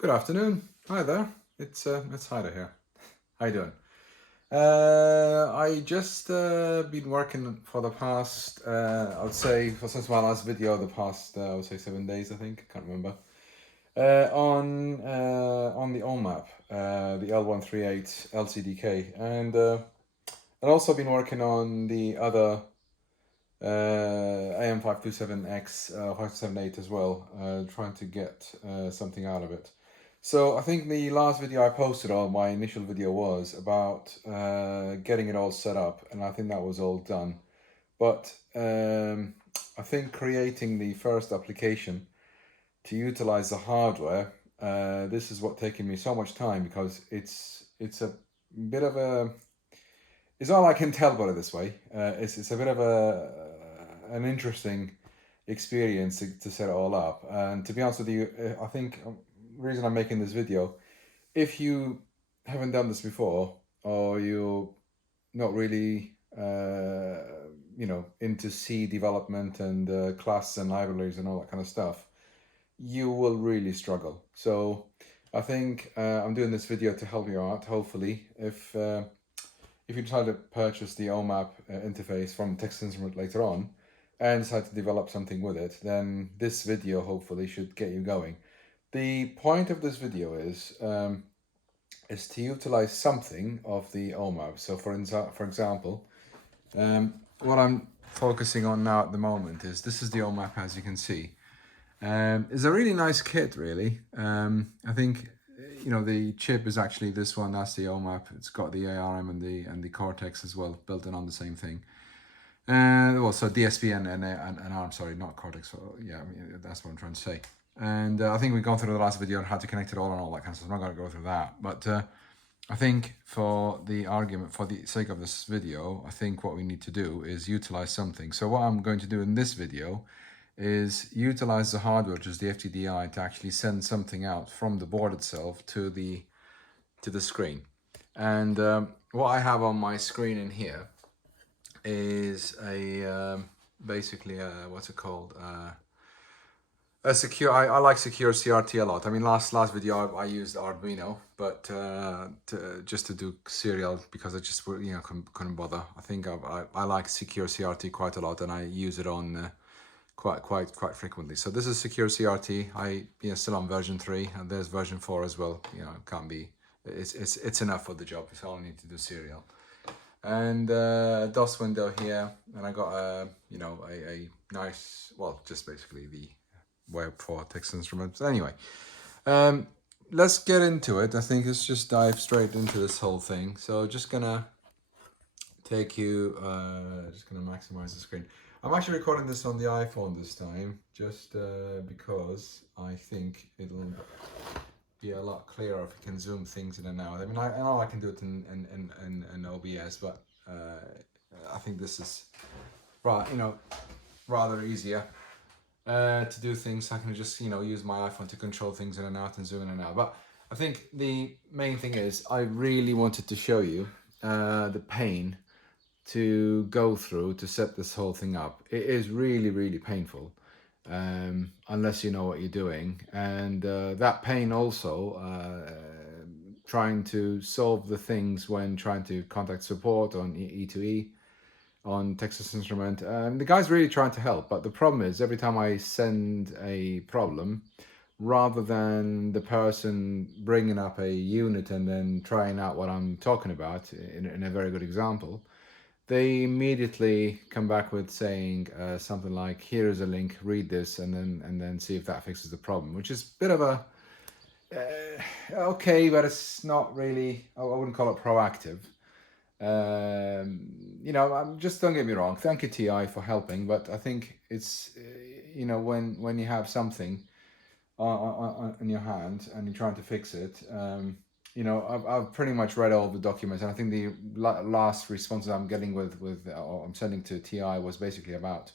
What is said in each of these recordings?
Good afternoon. Hi there. It's Heider here. How you doing? I just been working for the past I would say since my last video, the past I would say 7 days, I think. I can't remember. On the OMAP, the L138 LCDK, and I've also been working on the other AM527X 578 as well, trying to get something out of it. So I think the last video I posted, or my initial video, was about getting it all set up, and I think that was all done. But I think creating the first application to utilize the hardware, this is what taking me so much time, because it's a bit of a, it's all I can tell about it this way. It's a bit of an interesting experience to set it all up. And to be honest with you, I think the reason I'm making this video, if you haven't done this before, or you're not really into C development and classes and libraries and all that kind of stuff, you will really struggle. So I think I'm doing this video to help you out. Hopefully, if you decide to purchase the OMAP interface from Texas Instrument later on and decide to develop something with it, then this video hopefully should get you going. The point of this video is to utilize something of the OMAP. So for example, what I'm focusing on now at the moment is this is the OMAP, as you can see. It's a really nice kit, really. I think the chip is actually this one. That's the OMAP. It's got the ARM and the Cortex as well, built in on the same thing. Well, so DSP and ARM. Sorry, not Cortex. So yeah, I mean, that's what I'm trying to say. And I think we've gone through the last video on how to connect it all and all that kind of stuff. I'm not going to go through that, but I think for the sake of this video, I think what we need to do is utilize something. So what I'm going to do in this video is utilize the hardware, which is the FTDI, to actually send something out from the board itself to the screen. And what I have on my screen in here is a basically what's it called? A secure. I like secure CRT a lot. I mean, last video I used Arduino, but just to do serial, because I just couldn't bother. I think I like secure CRT quite a lot, and I use it on quite frequently. So this is secure CRT. I still on version 3, and there's version 4 as well. It can't be. It's enough for the job. It's all I need to do serial. And DOS window here, and I got a nice, well, just basically the web for Texas Instruments. Anyway, let's get into it. I think let's just dive straight into this whole thing. So just gonna take you, just gonna maximize the screen. I'm actually recording this on the iPhone this time, just because I think it'll be a lot clearer if you can zoom things in and out. I mean, I know I can do it in OBS, but I think this is rather easier to do things. I can just use my iPhone to control things in and out and zoom in and out. But I think the main thing is I really wanted to show you the pain to go through to set this whole thing up. It is really painful, unless you know what you're doing, and that pain also trying to solve the things when trying to contact support on E2E on Texas Instrument. The guy's really trying to help, but the problem is every time I send a problem, rather than the person bringing up a unit and then trying out what I'm talking about in a very good example, they immediately come back with saying something like, here's a link, read this, and then see if that fixes the problem, which is a bit of a okay, but it's not really, I wouldn't call it proactive. Just don't get me wrong, thank you TI for helping, but I think it's when you have something in your hand and you're trying to fix it, I've pretty much read all the documents, and I think the last responses I'm getting or I'm sending to TI was basically about,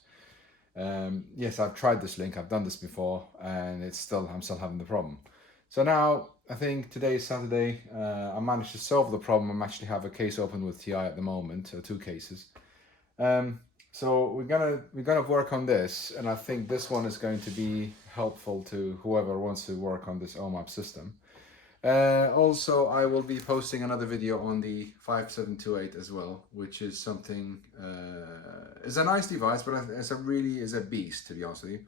yes, I've tried this link, I've done this before, and I'm still having the problem. So now I think today is Saturday. I managed to solve the problem. I actually have a case open with TI at the moment, 2 cases. So we're gonna work on this, and I think this one is going to be helpful to whoever wants to work on this OMAP system. Also, I will be posting another video on the 5728 as well, which is something, it's a nice device, but it's a really is a beast, to be honest with you.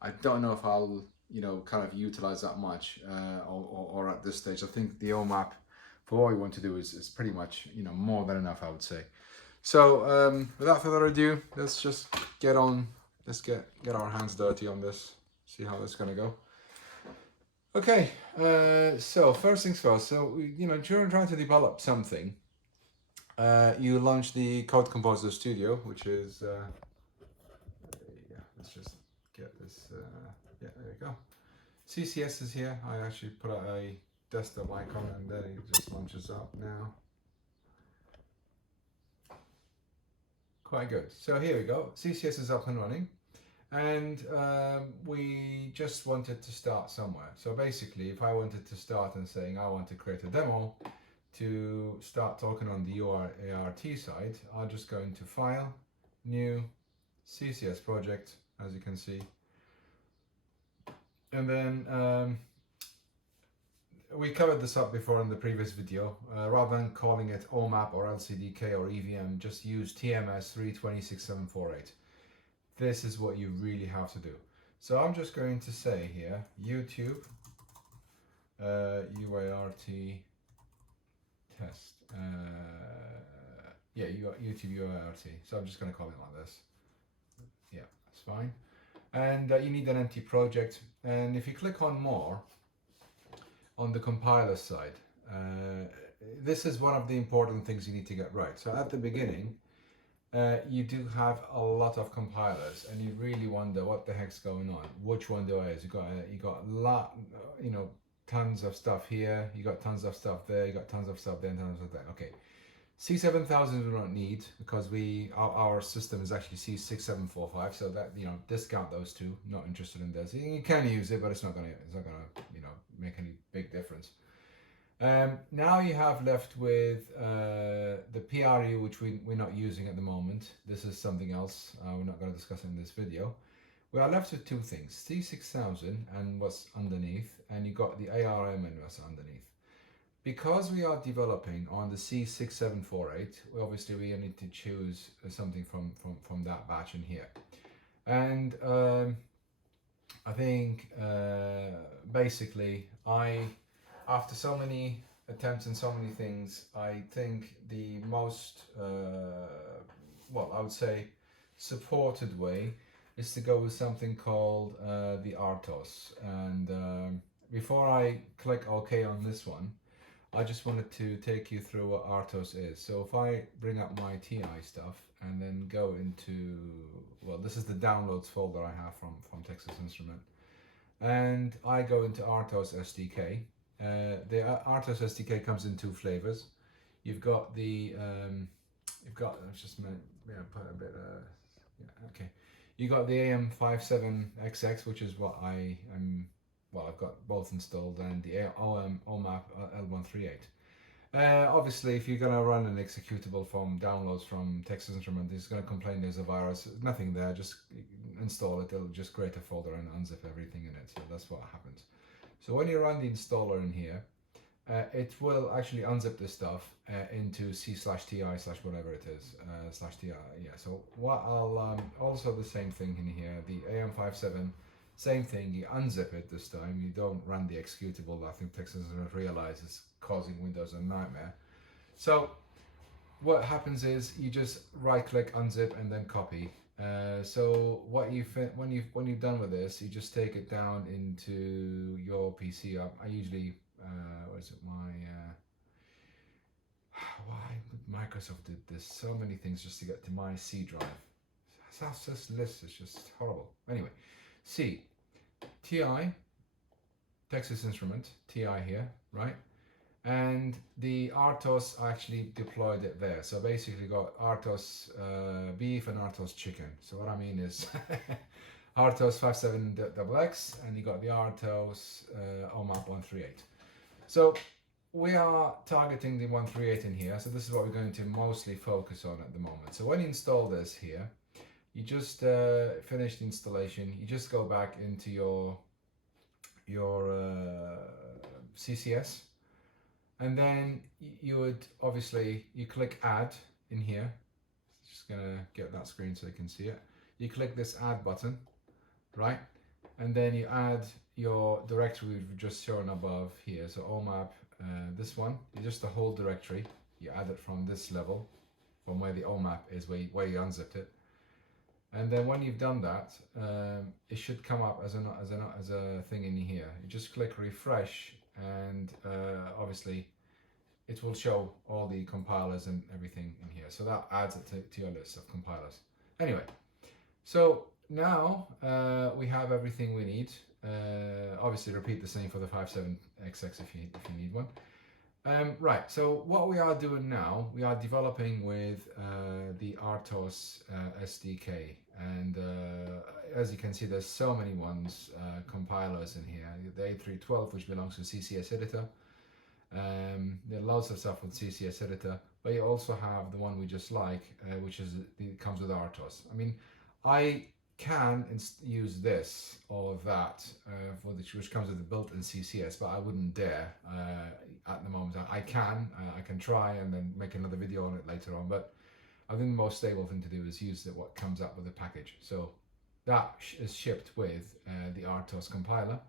I don't know if I'll, kind of utilize that much, or at this stage. I think the OMAP, for what we want to do, is pretty much, more than enough, I would say. So, without further ado, let's just get on, let's get our hands dirty on this, see how this is gonna go. Okay, so first things first. So during trying to develop something, you launch the Code Composer Studio, which is yeah. Let's just get this. Yeah, there we go. CCS is here. I actually put out a desktop icon, and then it just launches up now. Quite good. So here we go. CCS is up and running. And we just wanted to start somewhere. So basically, if I wanted to start and saying I want to create a demo to start talking on the UART side, I'll just go into File, New, CCS Project, as you can see. And then we covered this up before in the previous video. Rather than calling it OMAP or LCDK or EVM, just use TMS 326748. This is what you really have to do. So I'm just going to say here, YouTube UART test. Yeah, you got YouTube UART. So I'm just going to call it like this. Yeah, that's fine. And you need an empty project. And if you click on more on the compiler side, this is one of the important things you need to get right. So at the beginning, you do have a lot of compilers, and you really wonder what the heck's going on. Which one do I use? You got a lot, tons of stuff here. You got tons of stuff there. You got tons of stuff there, and tons of that. Okay, C7000 we don't need because our system is actually C6745. So that discount those two. Not interested in this. You can use it, but it's not gonna make any big difference. Now you have left with the PRU, which we're not using at the moment. This is something else we're not going to discuss in this video. We are left with two things, C6000 and what's underneath, and you got the ARM and what's underneath. Because we are developing on the C6748, obviously we need to choose something from that batch in here. And I think basically after so many attempts and so many things, I think the most, I would say, supported way is to go with something called the RTOS. And before I click OK on this one, I just wanted to take you through what RTOS is. So if I bring up my TI stuff and then go into, this is the downloads folder I have from Texas Instrument. And I go into RTOS SDK. The RTOS SDK comes in two flavors. You've got the let's just put a bit okay. You got the AM57XX, which is what I've got both installed, and the OMAP L138. Obviously, if you're gonna run an executable from downloads from Texas Instrument, it's gonna complain there's a virus. There's nothing there. Just install it. It'll just create a folder and unzip everything in it. So that's what happens. So when you run the installer in here, it will actually unzip this stuff into C/TI/whatever it is, /TI. Yeah. So what I'll also the same thing in here. The AM57, same thing. You unzip it this time. You don't run the executable. I think Texas doesn't realize it's causing Windows a nightmare. So what happens is you just right-click, unzip, and then copy. So what when you've done with this, you just take it down into your PC. I usually why Microsoft did this, so many things just to get to my C drive. This list is just horrible. Anyway, C, TI, Texas Instrument, TI here, right? And the RTOS actually deployed it there. So basically got RTOS beef and RTOS chicken. So what I mean is RTOS 57XX, and you got the RTOS OMAP 138. So we are targeting the 138 in here. So this is what we're going to mostly focus on at the moment. So when you install this here, you just finish the installation. You just go back into your CCS, and then you would obviously you click add in here. Just gonna get that screen so you can see it. You click this add button, right? And then you add your directory we've just shown above here. So OMAP, this one, just the whole directory. You add it from this level, from where the OMAP is, where you unzipped it. And then when you've done that, it should come up as a thing in here. You just click refresh, and obviously it will show all the compilers and everything in here. So that adds it to your list of compilers. Anyway, so now we have everything we need. Obviously repeat the same for the 57XX if you need one. Right, so what we are doing now, we are developing with the RTOS SDK, and as you can see, there's so many ones, compilers in here. The A312, which belongs to CCS editor. There are lots of stuff with CCS editor, but you also have the one we just like, which is it comes with RTOS. I mean, I can use this or that which comes with the built-in CCS, but I wouldn't dare at the moment. I can try and then make another video on it later on, but I think the most stable thing to do is use what comes up with the package. So that is shipped with the RTOS compiler,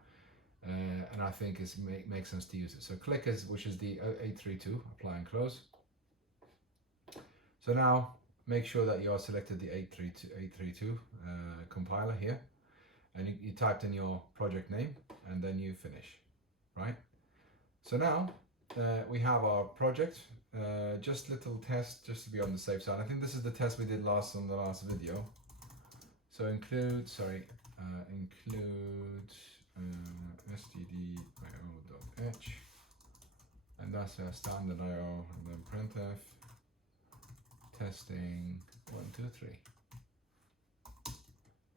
and I think it makes sense to use it. So click which is the 832, apply and close. So now make sure that you are selected the 832 compiler here, and you typed in your project name, and then you finish, right? So now we have our project. Just little test, just to be on the safe side. I think this is the test we did on the last video. So include stdio.h, and that's a standard IO, and then printf testing 1, 2, 3.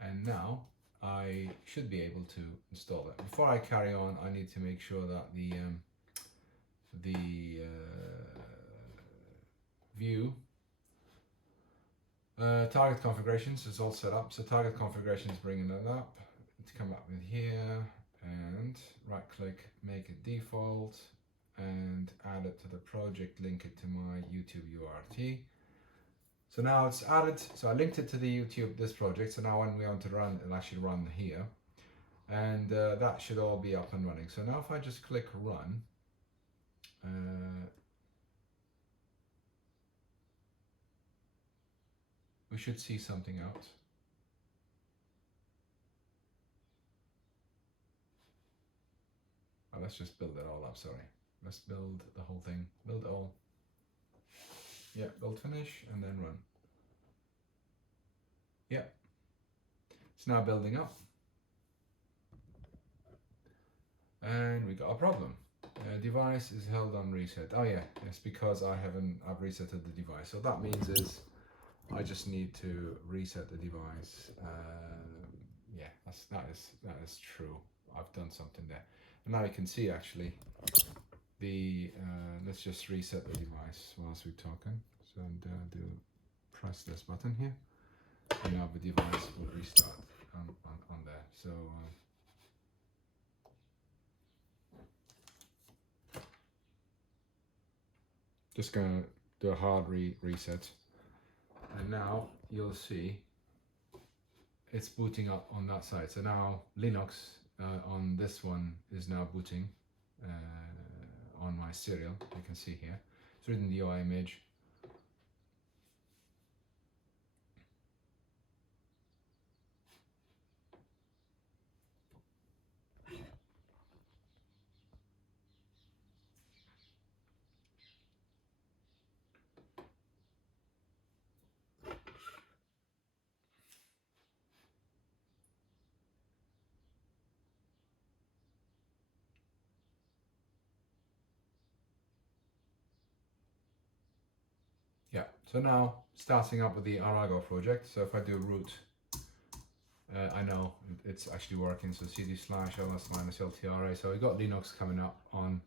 And now I should be able to install it. Before I carry on, I need to make sure that the view target configurations is all set up. So target configuration is bringing that up. It's come up with here, and right click, make it default, and add it to the project, link it to my YouTube UART. So now it's added, so I linked it to the YouTube, this project, so now when we want to run, it'll actually run here. And that should all be up and running. So now if I just click run, we should see something out. Oh, let's just build it all up, sorry. Let's build the whole thing, build all. Yeah, build finish, and then run. Yeah, it's now building up. And we got a problem. Device is held on reset. Oh yeah, it's because I've resetted the device. So that means is I just need to reset the device. Yeah, that is true. I've done something there. And now you can see actually let's just reset the device whilst we're talking. So press this button here, and now the device will restart on there. So just gonna do a hard reset, and now you'll see it's booting up on that side. So now Linux on this one is now booting on my serial. You can see here it's reading the UI image. Yeah, so now starting up with the Arago project. So if I do root, I know it's actually working. So cd/ls-ltra. So we got Linux coming up on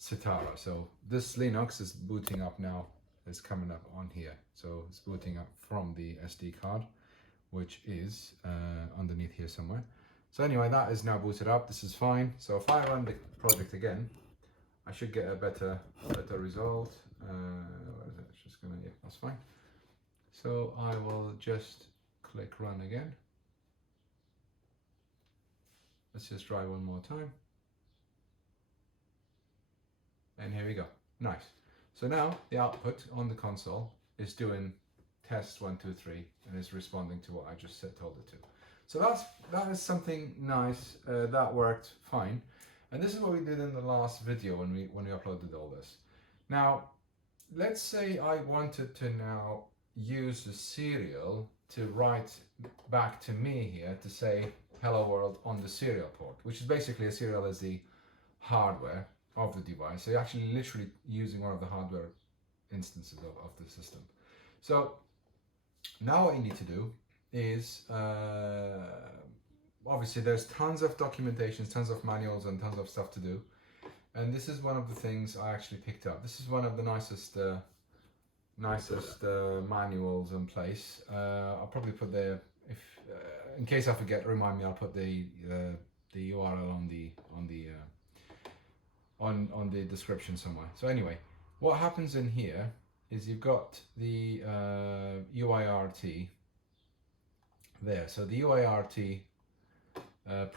Citara. So this Linux is booting up now, is coming up on here. So it's booting up from the SD card, which is underneath here somewhere. So anyway, that is now booted up. This is fine. So if I run the project again, I should get a better result. What is it? It's just gonna, yeah, that's fine. So I will just click run again. Let's just try one more time. And here we go. Nice. So now the output on the console is doing test 1, 2, 3, and is responding to what I just told it to. So that is something nice. That worked fine. And this is what we did in the last video when we uploaded all this. Now, let's say I wanted to now use the serial to write back to me here to say hello world on the serial port, which is basically a serial as the hardware of the device. So you're actually literally using one of the hardware instances of the system. So now what you need to do is, obviously there's tons of documentations, tons of manuals and tons of stuff to do. And this is one of the things I actually picked up. This is one of the nicest manuals in place. I'll probably put the, if in case I forget, remind me. I'll put the URL on the description somewhere. So anyway, what happens in here is you've got the UART there. So the UART let's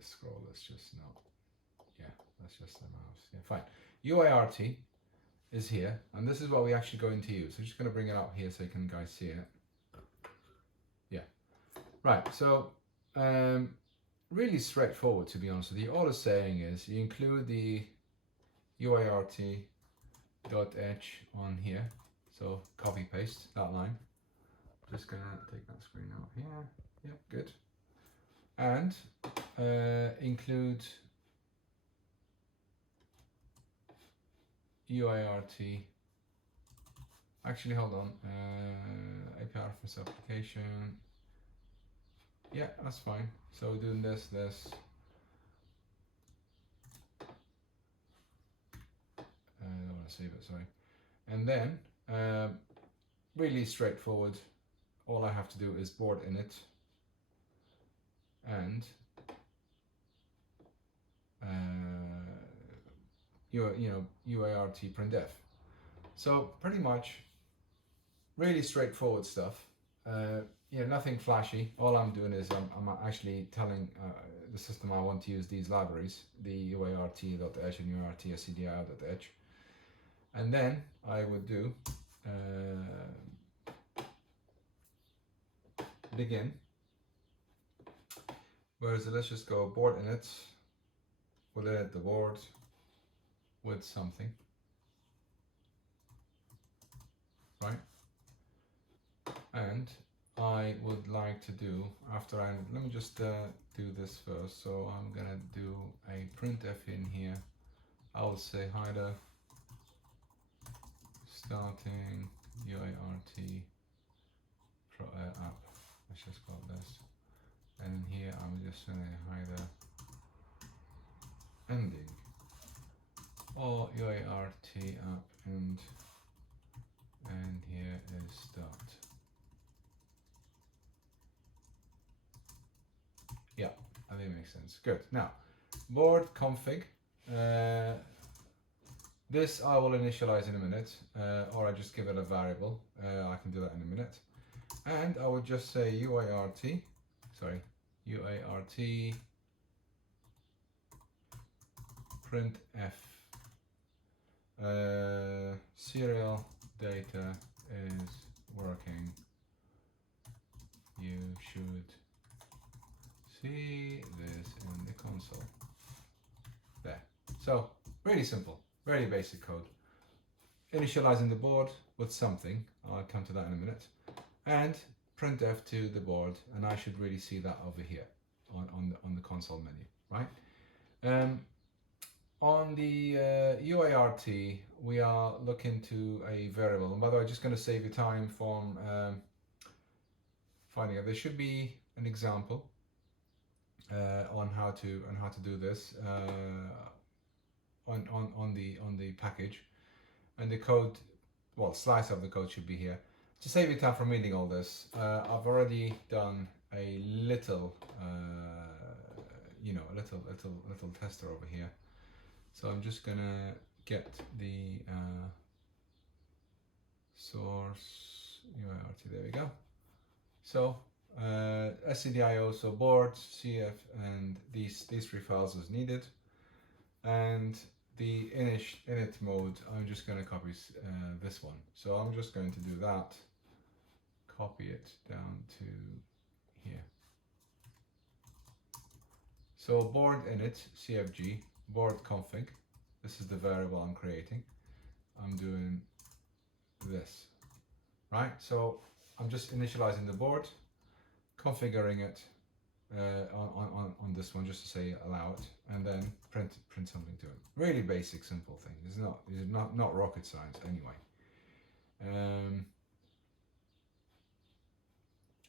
scroll. Let's just no. Yeah, that's just the mouse. Yeah, fine. UART is here, and this is what we're actually going to use. I'm just going to bring it up here so you can guys see it. Yeah, right. So really straightforward, to be honest with you. All it's saying is you include the UART.h on here. So copy paste that line. Just gonna take that screen out here. Yep, good. And include UART. Actually, hold on. API reference application. Yeah, that's fine. So we're doing this. I don't want to save it, sorry. And then, really straightforward. All I have to do is board init and UART printf. So pretty much really straightforward stuff. Nothing flashy. All I'm doing is I'm actually telling the system I want to use these libraries, the UART.h and UART.stdio.h, and then I would do begin. Whereas let's just go board init, we'll edit the board with something, right? And I would like to do, let me just do this first. So I'm gonna do a printf in here. I will say Heider starting UART app. Let's just call this. And here I'm just saying Heider ending or UART app and here is start. Yeah, I think it makes sense. Good. Now, board config. This I will initialize in a minute, or I just give it a variable. I can do that in a minute. And I would just say UART printf serial data is working. You should see this in the console. There. So really simple, very basic code. Initializing the board with something. I'll come to that in a minute. And printf to the board, and I should really see that over here on the console menu, right? On the UART, we are looking to a variable. And by the way, just going to save you time from finding it. There should be an example on how to do this on the package, and the code, well, slice of the code should be here. to save you time from reading all this, I've already done a little, you know, a little tester over here. So I'm just gonna get the source UART. There we go. So SCDIO, so board, CF, and these three files as needed, and the init mode. I'm just going to copy this one. So I'm just going to do that. Copy it down to here. So board init CFG board config. This is the variable I'm creating. I'm doing this, right? So I'm just initializing the board, configuring it on this one just to say allow it, and then print something to it. Really basic, simple thing. It's not rocket science anyway. And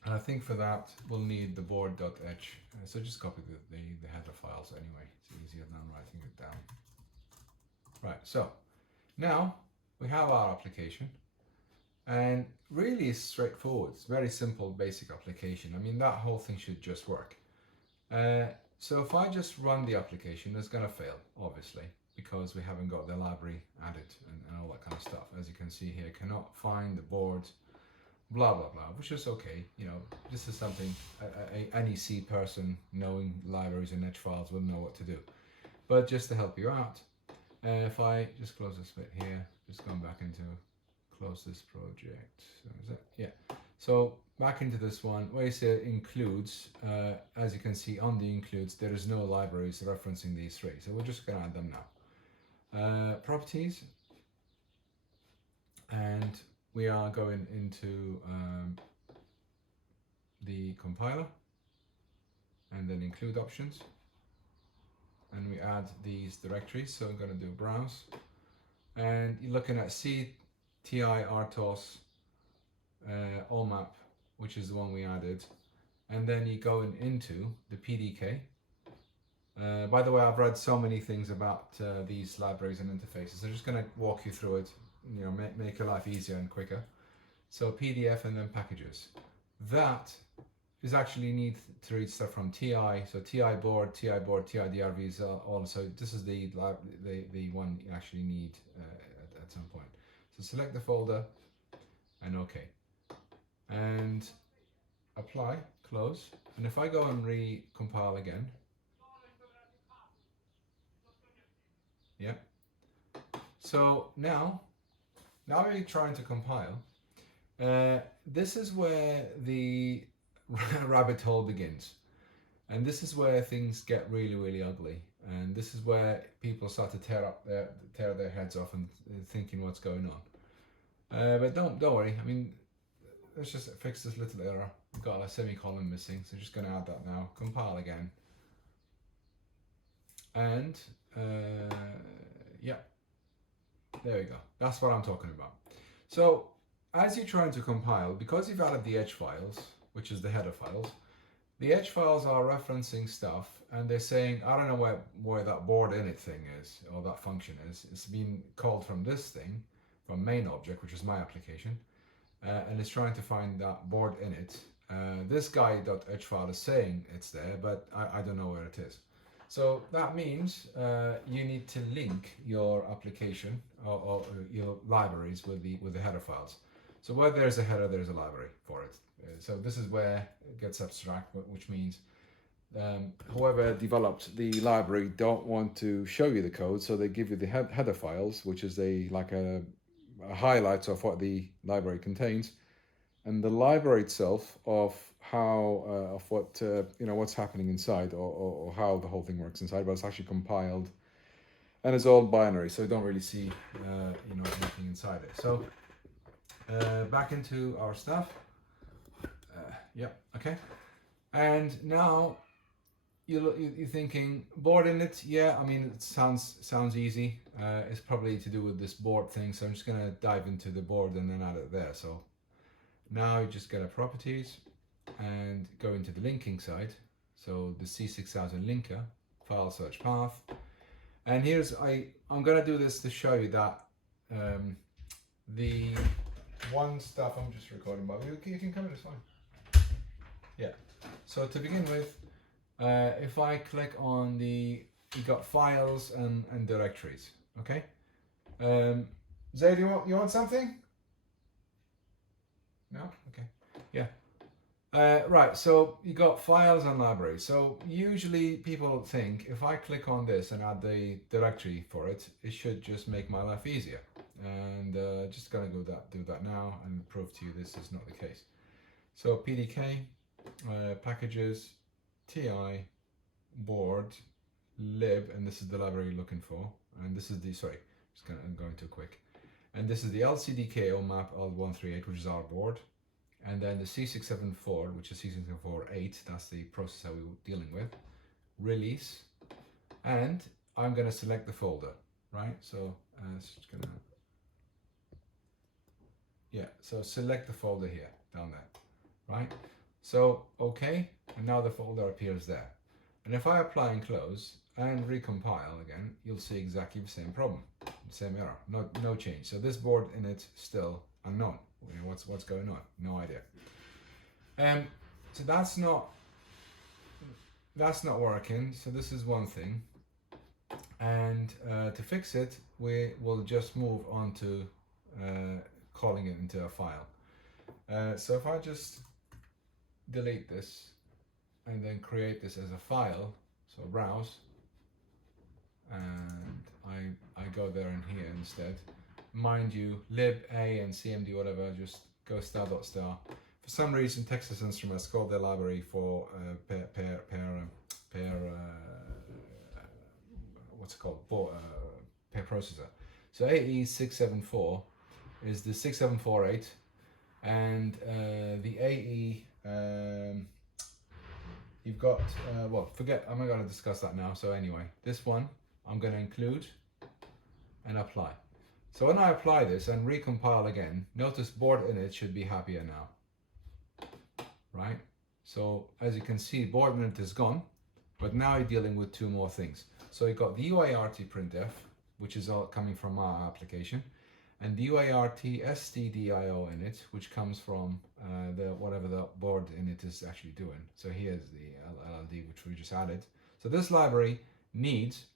I think for that we'll need the board.h. So just copy the header files anyway. It's easier than writing it down. Right. So now we have our application. And really it's straightforward. It's very simple, basic application. I mean, that whole thing should just work. So if I just run the application, it's going to fail, obviously, because we haven't got the library added and all that kind of stuff. As you can see here, cannot find the board, blah, blah, blah, which is okay. You know, this is something any C person knowing libraries and edge files will know what to do. But just to help you out, if I just close this bit here, just going back into close this project. So is that, yeah. So back into this one where you say includes, as you can see on the includes, there is no libraries referencing these three. So we're just going to add them now. Properties, and we are going into the compiler and then include options, and we add these directories. So I'm going to do browse, and you're looking at C, TI, RTOS, OMAP, which is the one we added, and then you go into the PDK. By the way, I've read so many things about these libraries and interfaces. I'm just going to walk you through it, you know, make your life easier and quicker. So PDF and then packages. That is actually need to read stuff from TI. So TI board, TI DRVs all. So this is the one you actually need at some point. So select the folder and OK. And apply, close. And if I go and recompile again, yeah. So now we're trying to compile. This is where the rabbit hole begins. And this is where things get really, really ugly. And this is where people start to tear their heads off and thinking what's going on. But don't worry. I mean, let's just fix this little error. We've got a semicolon missing, so just going to add that now. Compile again. And yeah, there we go. That's what I'm talking about. So as you're trying to compile, because you've added the edge files, which is the header files, the edge files are referencing stuff, and they're saying, I don't know where that board init thing is, or that function is. It's been called from this thing, from main object, which is my application, and it's trying to find that board init. This guy.edge file is saying it's there, but I don't know where it is. So that means you need to link your application or your libraries with the header files. So where there's a header, there's a library for it. So this is where it gets abstract, which means whoever developed the library don't want to show you the code, so they give you the header files, which is like a highlight of what the library contains, and the library itself of how of what you know, what's happening inside, or how the whole thing works inside. But it's actually compiled, and it's all binary, so you don't really see you know, anything inside it. So back into our stuff. Yeah, okay. And now you're thinking board init. Yeah, I mean, it sounds easy. It's probably to do with this board thing, so I'm just gonna dive into the board and then add it there. So now you just go to properties and go into the linking side. So the C6000 linker, file search path. And here's, I'm gonna do this to show you that the one stuff. I'm just recording, but you can come in, it's fine. Yeah. So to begin with, if I click on you got files and directories. Okay. Zaid, you want something? No. Okay. Yeah. Right, so you got files and libraries. So usually people think if I click on this and add the directory for it, it should just make my life easier. And just gonna do that now and prove to you this is not the case. So PDK, packages, TI, board, lib, and this is the library you're looking for. And this is I'm going too quick. And this is the LCDK OMAP L138, which is our board. And then the C674, which is C674-8, that's the processor we were dealing with, release, and I'm going to select the folder, right? So so select the folder here, down there, right? So, okay, and now the folder appears there. And if I apply and close and recompile again, you'll see exactly the same problem, the same error, no change. So this board in it still unknown. What's going on? No idea. So that's not working. So this is one thing, and to fix it, we will just move on to calling it into a file. So if I just delete this and then create this as a file, so browse, and I go there and here instead. Mind you, lib a and cmd whatever, just go star.star. For some reason, Texas Instruments called their library for what's it called? Pair processor. So AE674 is the 6748, and the AE you've got well, forget. I'm not going to discuss that now. So anyway, this one I'm going to include and apply. So when I apply this and recompile again, notice board init should be happier now, right? So as you can see, board init is gone, but now you're dealing with two more things. So you got the UART printf, which is all coming from our application, and the UART stdio init, which comes from whatever the board init is actually doing. So here's the LLD, which we just added. So this library needs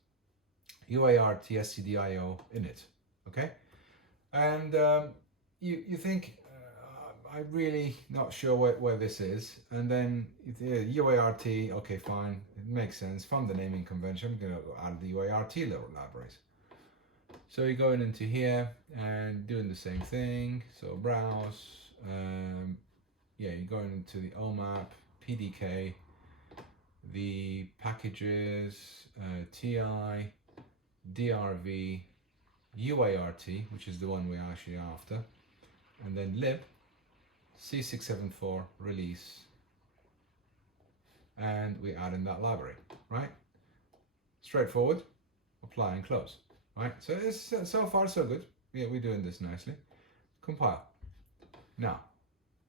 UART stdio init. Okay, and you think I'm really not sure where this is, and then UART, okay, fine, it makes sense from the naming convention. I'm going to add the UART libraries. So you're going into here and doing the same thing. So browse, you're going into the OMAP, PDK, the packages, TI, DRV, UART, which is the one we're actually after, and then lib, C674, release, and we add in that library, right? Straightforward, apply and close, right? So it's so far so good. Yeah, we're doing this nicely. Compile. Now,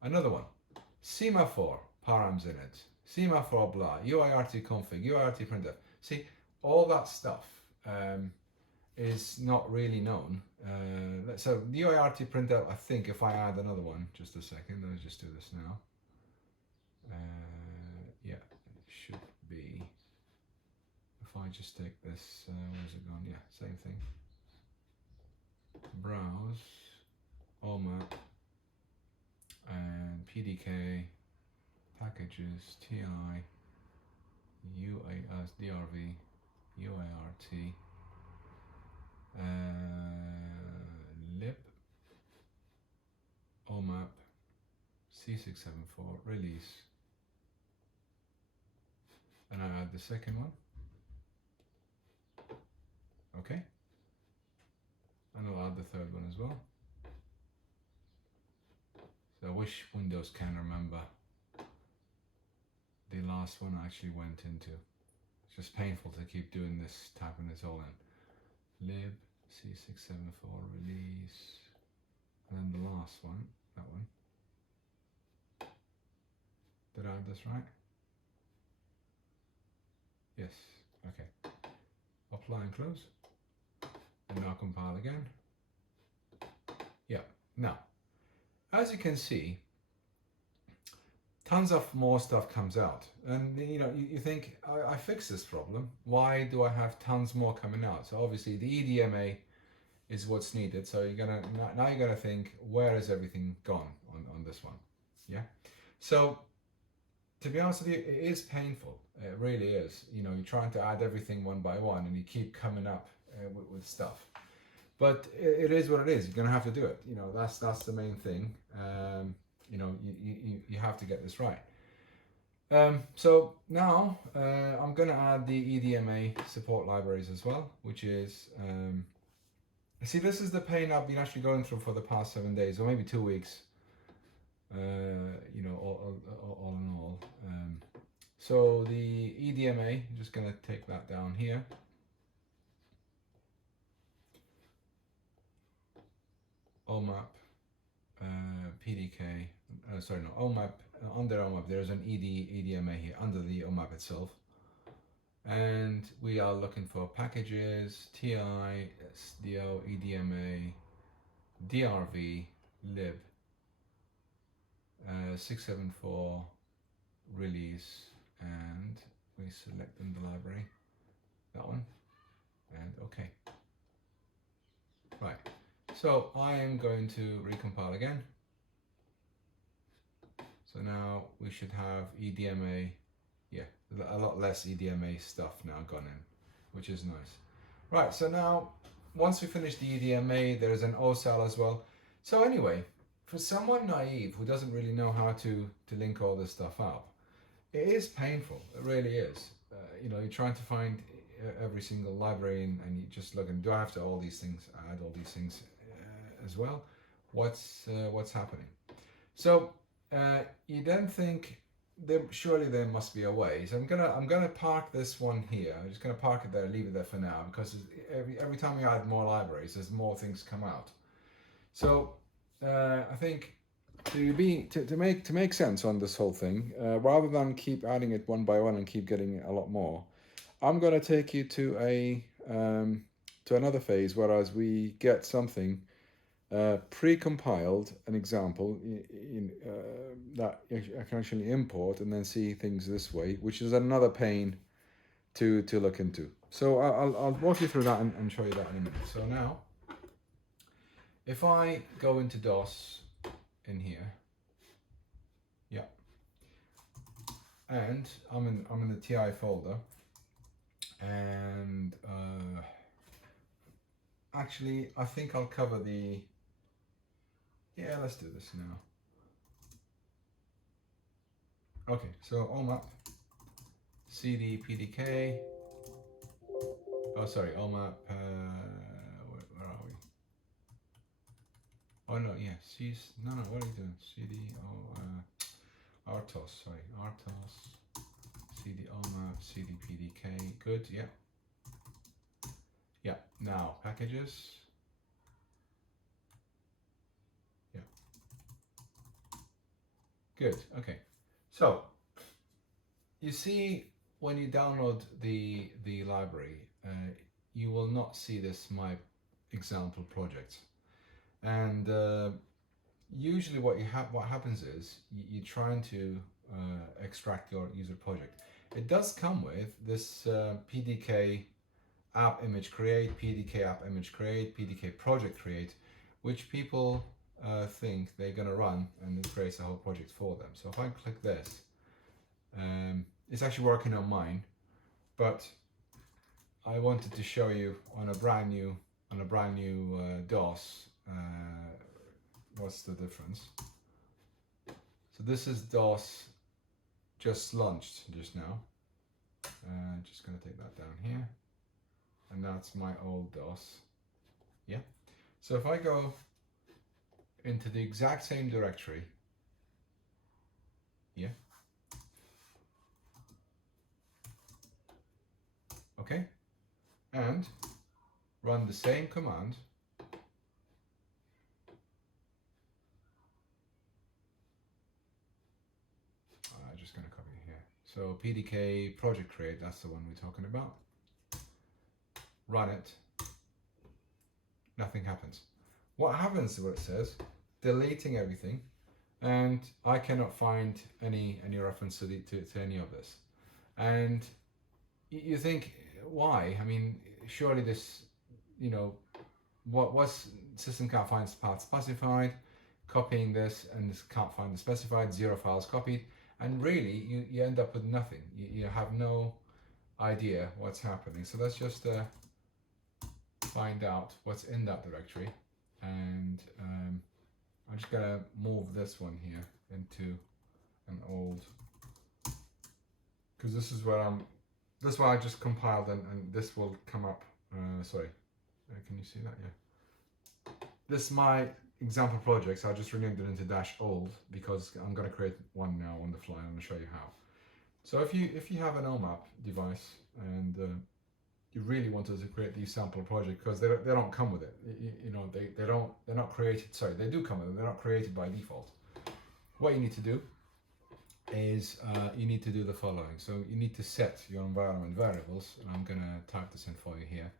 another one, semaphore, params in it, semaphore blah, UART config, UART printf. See, all that stuff is not really known. So the UART printout, I think if I add another one, just a second, let me just do this now. Yeah, it should be, if I just take this, where's it gone? Yeah, same thing. Browse, OMAP, and PDK, packages, TI, DRV, UART, lib, OMAP, C674, release, and I add the second one. Okay, and I'll add the third one as well. So I wish Windows can remember the last one I actually went into. It's just painful to keep doing this, typing this all in. Lib, C674, release, and then the last one, that one. Did I add this right? Yes, okay. Apply and close. And now compile again. Yeah, now, as you can see, tons of more stuff comes out, and you think, I fixed this problem. Why do I have tons more coming out? So obviously the EDMA is what's needed. So you're gonna think, where is everything gone on this one? Yeah. So to be honest with you, it is painful. It really is. You're trying to add everything one by one, and you keep coming up with stuff. But it is what it is. You're gonna have to do it. That's the main thing. You have to get this right. So now I'm gonna add the EDMA support libraries as well, which is see, this is the pain I've been actually going through for the past 7 days, or maybe 2 weeks. All in all. So the EDMA, I'm just going to take that down here. OMAP, PDK, OMAP, under OMAP, there's an EDMA here, under the OMAP itself. And we are looking for packages, TI, SDO, EDMA, DRV, lib, 674 release, and we select in the library that one, and okay. Right, so I am going to recompile again. So now we should have EDMA, yeah, a lot less EDMA stuff now gone in, which is nice. Right, so now once we finish the EDMA, there's an OSAL as well. So anyway, for someone naive who doesn't really know how to link all this stuff up, it is painful. It really is. You're trying to find every single library, and you just look, and do I have to add all these things as well? What's happening? So you then think, surely there must be a way. So I'm gonna park this one here. I'm just gonna park it there, leave it there for now, because every time you add more libraries, there's more things come out. So I think to make sense on this whole thing, rather than keep adding it one by one and keep getting a lot more, I'm going to take you to another phase, whereas we get something pre-compiled, an example that I can actually import and then see things this way, which is another pain to look into. So I'll walk you through that and show you that in a minute. So now, if I go into DOS in here, yeah, and I'm in the TI folder, and actually I think I'll cover the, yeah, let's do this now. Okay, so OMAP, CD PDK, oh sorry, OMAP, where are we? Oh no, yeah, no, what are you doing? CD, RTOS, sorry, RTOS, CD OMAP, CD PDK, good, yeah. Yeah, now packages. Yeah. Good, okay. So, you see, when you download the library, you will not see this my example project. And usually what happens is you're trying to extract your user project. It does come with this PDK app image create, PDK app image create, PDK project create, which people think they're going to run, and it creates a whole project for them. So if I click this, it's actually working on mine, but I wanted to show you on a brand new DOS what's the difference. So this is DOS just launched just now. Just going to take that down here, and that's my old DOS. Yeah. So if I go into the exact same directory, yeah. Okay. And run the same command. I'm just going to copy here. So PDK project create, that's the one we're talking about. Run it. Nothing happens. What happens to what it says? deleting everything, and I cannot find any reference to any of this. And you think, why? I mean, surely this, you know, what was system can't find path specified, copying this, and this can't find the specified, 0 files copied, and really you end up with nothing. You have no idea what's happening. So let's just find out what's in that directory, and I'm just gonna move this one here into an old, because this is where that's why I just compiled, and this will come up. Sorry, can you see that? Yeah. This is my example project, so I just renamed it into -old because I'm going to create one now on the fly. I'm going to show you how. So if you have an OMAP device and you really wanted to create these sample projects, because they don't come with it. You know, they're not created. Sorry, they do come with it. They're not created by default. What you need to do is you need to do the following. So you need to set your environment variables, and I'm going to type this in for you here.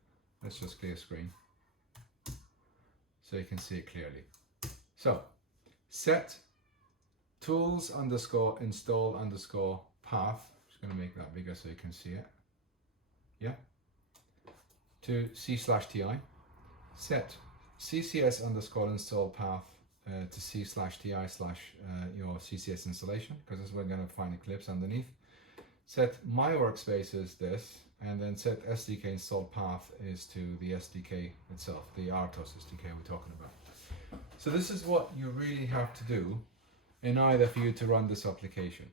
Let's just clear screen so you can see it clearly. So set tools underscore install underscore path. I'm just going to make that bigger so you can see it. Yeah. To c/ti. Set ccs underscore install path to c/ti/ your CCS installation, because this is where we're going to find Eclipse underneath. Set my workspace is this, and then set SDK install path is to the SDK itself, the RTOS SDK we're talking about. So this is what you really have to do in order for you to run this application,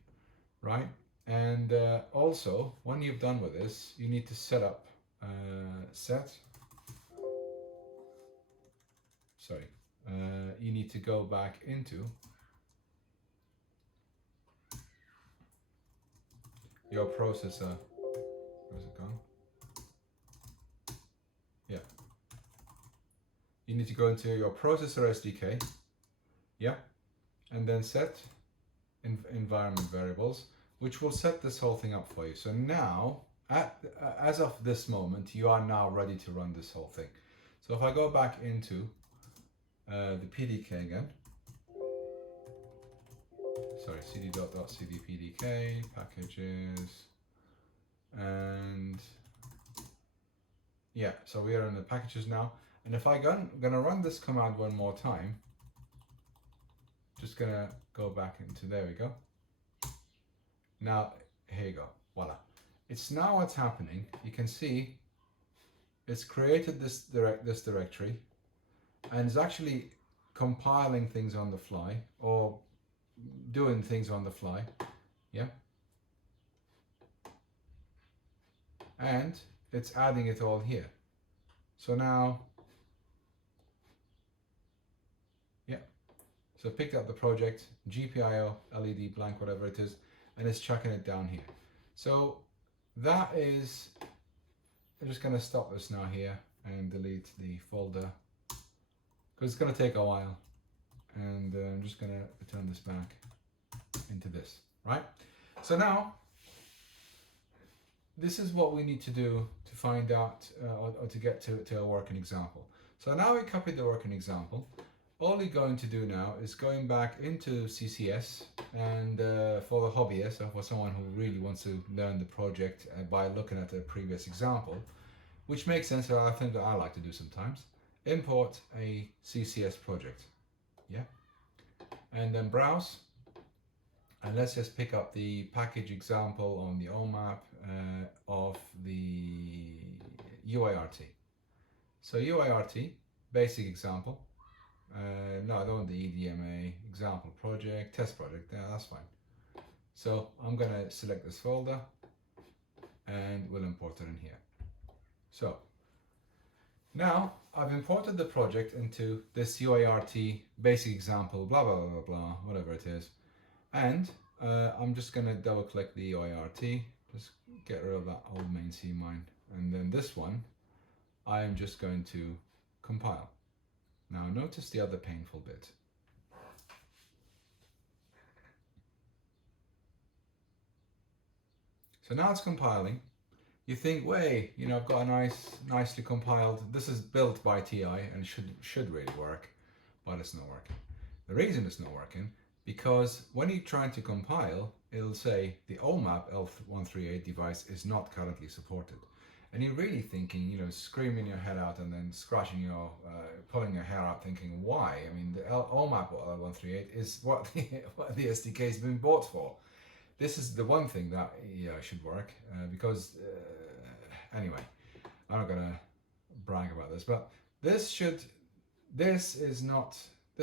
right? And also, when you've done with this, you need to set up you need to go back into your processor. Where's it gone? Yeah. You need to go into your processor SDK. Yeah. And then set environment variables, which will set this whole thing up for you. So now, as of this moment, you are now ready to run this whole thing. So if I go back into the PDK again, sorry, cd.cdpdk, packages, and yeah, so we are in the packages now. And if I'm gonna run this command one more time, just gonna go back into, there we go. Now, here you go, voila. It's now what's happening. You can see it's created this directory, and it's actually compiling things on the fly, or doing things on the fly, yeah? And it's adding it all here. So now, yeah, so picked up the project, GPIO, LED blank, whatever it is, and it's chucking it down here. So that is, I'm just going to stop this now here and delete the folder, because it's going to take a while, and I'm just going to return this back into this, right? So now, this is what we need to do to find out or to get to a working example. So now we copied the working example. All we're going to do now is going back into CCS, and for the hobbyist, or for someone who really wants to learn the project by looking at a previous example, which makes sense, I think that I like to do sometimes, import a CCS project, yeah? And then browse, and let's just pick up the package example on the OMAP of the UART. So UART, basic example. No, I don't want the EDMA example project, test project, yeah, that's fine. So I'm gonna select this folder and we'll import it in here. So now I've imported the project into this UART basic example, blah, blah, blah, blah, blah, whatever it is. And I'm just gonna double click the UART, just get rid of that old main CMine. And then this one, I am just going to compile. Now notice the other painful bit. So now it's compiling. You think, wait, you know, I've got a nicely compiled, this is built by TI and should really work, but it's not working. The reason it's not working, because when you're trying to compile, it'll say the OMAP L138 device is not currently supported. And you're really thinking, you know, screaming your head out and then scratching your, pulling your hair out thinking, why? I mean, the OMAP L138 is what the SDK has been bought for. This is the one thing that should work, because, anyway, I'm not gonna brag about this, but this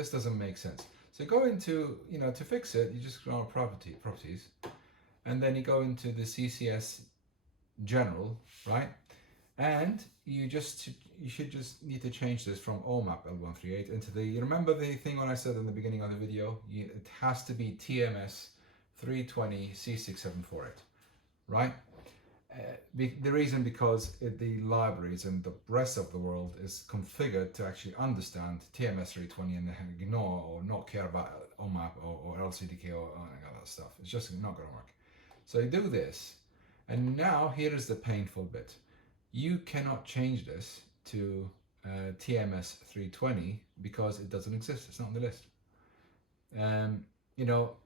doesn't make sense. So go into, to fix it, you just go on properties, and then you go into the CCS general, right? And you should just need to change this from OMAP L138 into the, you remember the thing when I said in the beginning of the video, it has to be TMS 320 C6748, right? The reason because the libraries and the rest of the world is configured to actually understand TMS 320 and ignore or not care about OMAP or LCDK or all that stuff. It's just not going to work. So you do this, and now here is the painful bit. You cannot change this to TMS 320 because it doesn't exist. It's not on the list.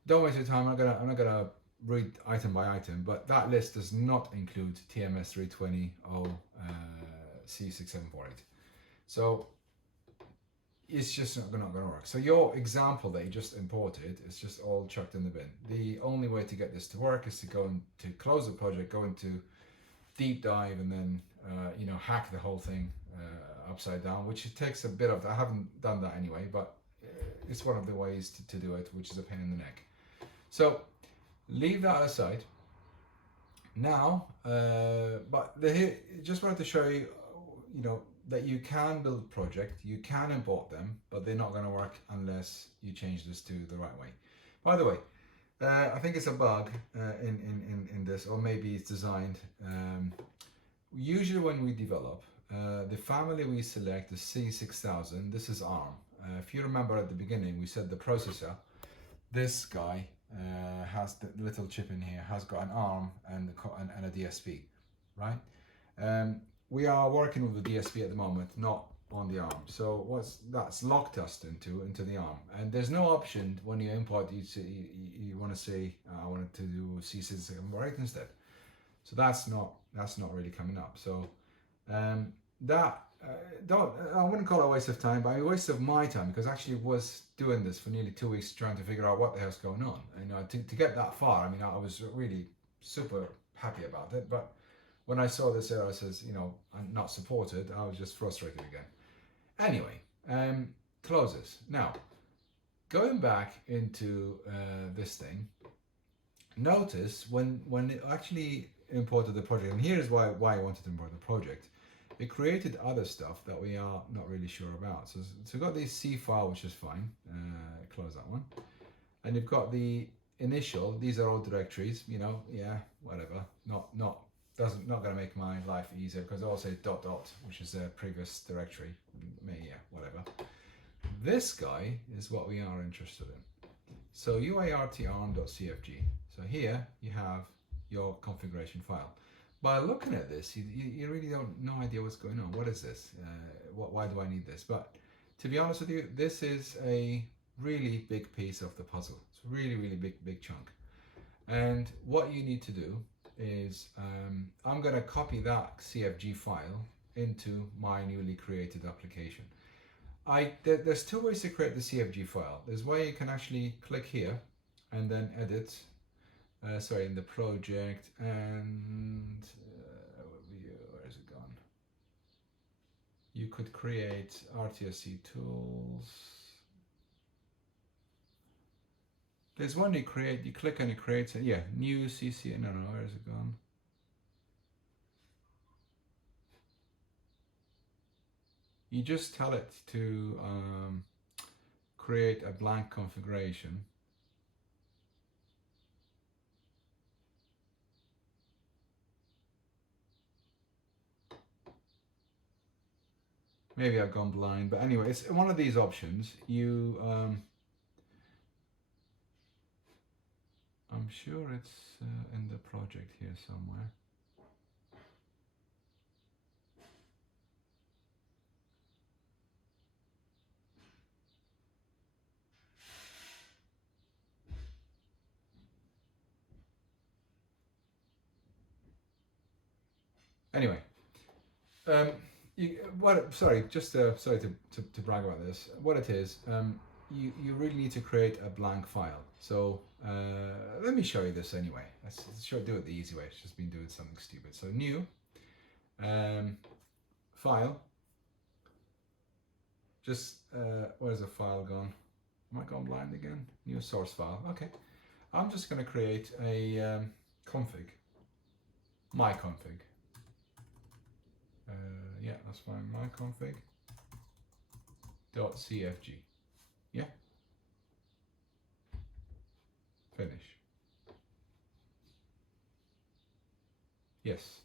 Don't waste your time. I'm not gonna read item by item, but that list does not include TMS 320 C6748. So it's just not gonna work. So your example that you just imported is just all chucked in the bin. The only way to get this to work is to go to close the project, go into deep dive, and then hack the whole thing upside down, which it takes a bit of. I haven't done that anyway, but it's one of the ways to do it, which is a pain in the neck. So leave that aside. Now, just wanted to show you, that you can build a project, you can import them, but they're not going to work unless you change this to the right way. By the way, I think it's a bug in this, or maybe it's designed. Usually when we develop, the family we select is C6000. This is ARM. If you remember at the beginning, we said the processor, this guy has the little chip in here, has got an ARM and a DSP, right? We are working with the DSP at the moment, not on the ARM. So that's locked us into the ARM, and there's no option when you import. You want to say I wanted to do C6748 instead. So that's not really coming up. So I wouldn't call it a waste of time, but a waste of my time, because I actually was doing this for nearly 2 weeks trying to figure out what the hell's going on. And to get that far, I mean, I was really super happy about it. But when I saw this error says, I'm not supported, I was just frustrated again. Anyway, closes. Now, going back into this thing, notice when it actually imported the project, and here's why I wanted to import the project. It created other stuff that we are not really sure about. So we've got the C file, which is fine. Close that one. And you've got the initial. These are all directories. Yeah, whatever. Not going to make my life easier, because I also dot, which is a previous directory. Yeah, whatever. This guy is what we are interested in. So UART arm.cfg. So here you have your configuration file. By looking at this, you really don't no idea what's going on. What is this? Why do I need this? But to be honest with you, this is a really big piece of the puzzle. It's a really, really big chunk. And what you need to do is, I'm going to copy that CFG file into my newly created application. There's two ways to create the CFG file. There's a way you can actually click here and then edit. In the project, and where is it gone? You could create RTSC tools. There's one you click and it creates it. Yeah, new CC. No, where is it gone? You just tell it to create a blank configuration. Maybe I've gone blind, but anyway, it's one of these options. I'm sure it's in the project here somewhere. Anyway, sorry to brag about this. What it is, you really need to create a blank file. So let me show you this anyway. Let's do it the easy way. It's just been doing something stupid. So new file. Just where's the file gone? Am I gone blind again? New source file. Okay. I'm just going to create a config. My config. Yeah, that's fine. My config. .cfg. Yeah. Finish. Yes.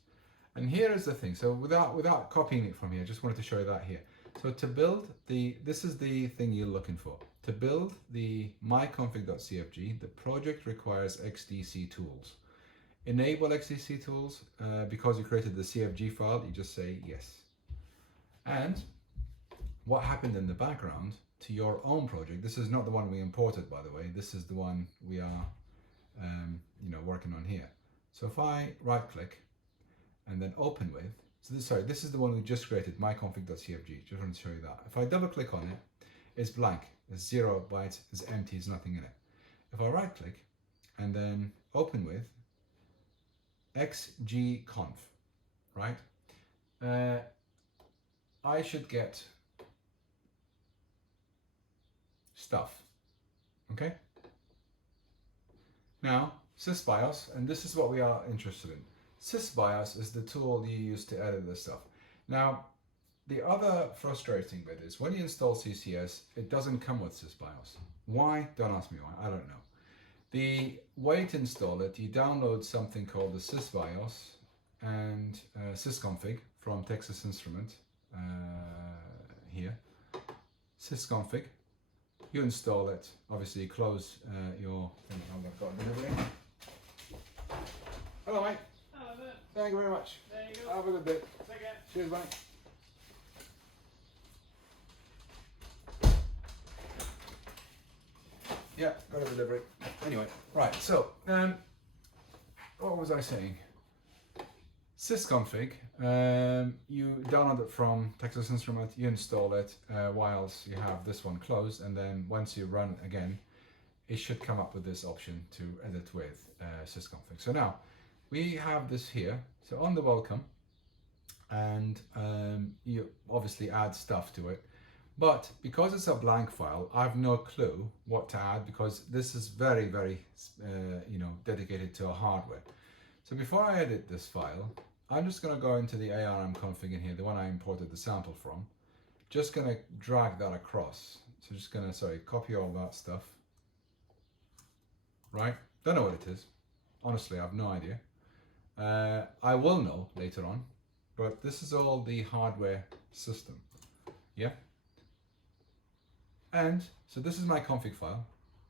And here is the thing. So without copying it from here, I just wanted to show you that here. So to build this is the thing you're looking for. To build the myconfig.cfg, the project requires XDC tools. Enable XDC tools, because you created the CFG file, you just say yes. And what happened in the background to your own project, this is not the one we imported, by the way, this is the one we are working on here. So if I right click and then open with, this is the one we just created, myconfig.cfg, just want to show you that. If I double click on it, it's blank, it's 0 bytes, it's empty, there's nothing in it. If I right click and then open with xgconf, right? I should get stuff, okay? Now, SysBIOS, and this is what we are interested in. SysBIOS is the tool you use to edit this stuff. Now, the other frustrating bit is when you install CCS, it doesn't come with SysBIOS. Why? Don't ask me why, I don't know. The way to install it, you download something called the SysBIOS and sysconfig from Texas Instrument here. Sysconfig. You install it. Obviously, close your thing. I've got a delivery. Hello, mate. Hello there. Thank you very much. There you go. Have a good day. Take care. Cheers, mate. Yeah, got a delivery. Anyway, right, so, what was I saying? Sysconfig, you download it from Texas Instrument, you install it whilst you have this one closed, and then once you run again, it should come up with this option to edit with sysconfig. So now, we have this here, so on the welcome, and you obviously add stuff to it. But because it's a blank file, I have no clue what to add because this is very, very, dedicated to a hardware. So before I edit this file, I'm just going to go into the ARM config in here, the one I imported the sample from. Just going to drag that across. So just going to, copy all that stuff. Right? Don't know what it is. Honestly, I have no idea. I will know later on, but this is all the hardware system. Yeah? And so this is my config file,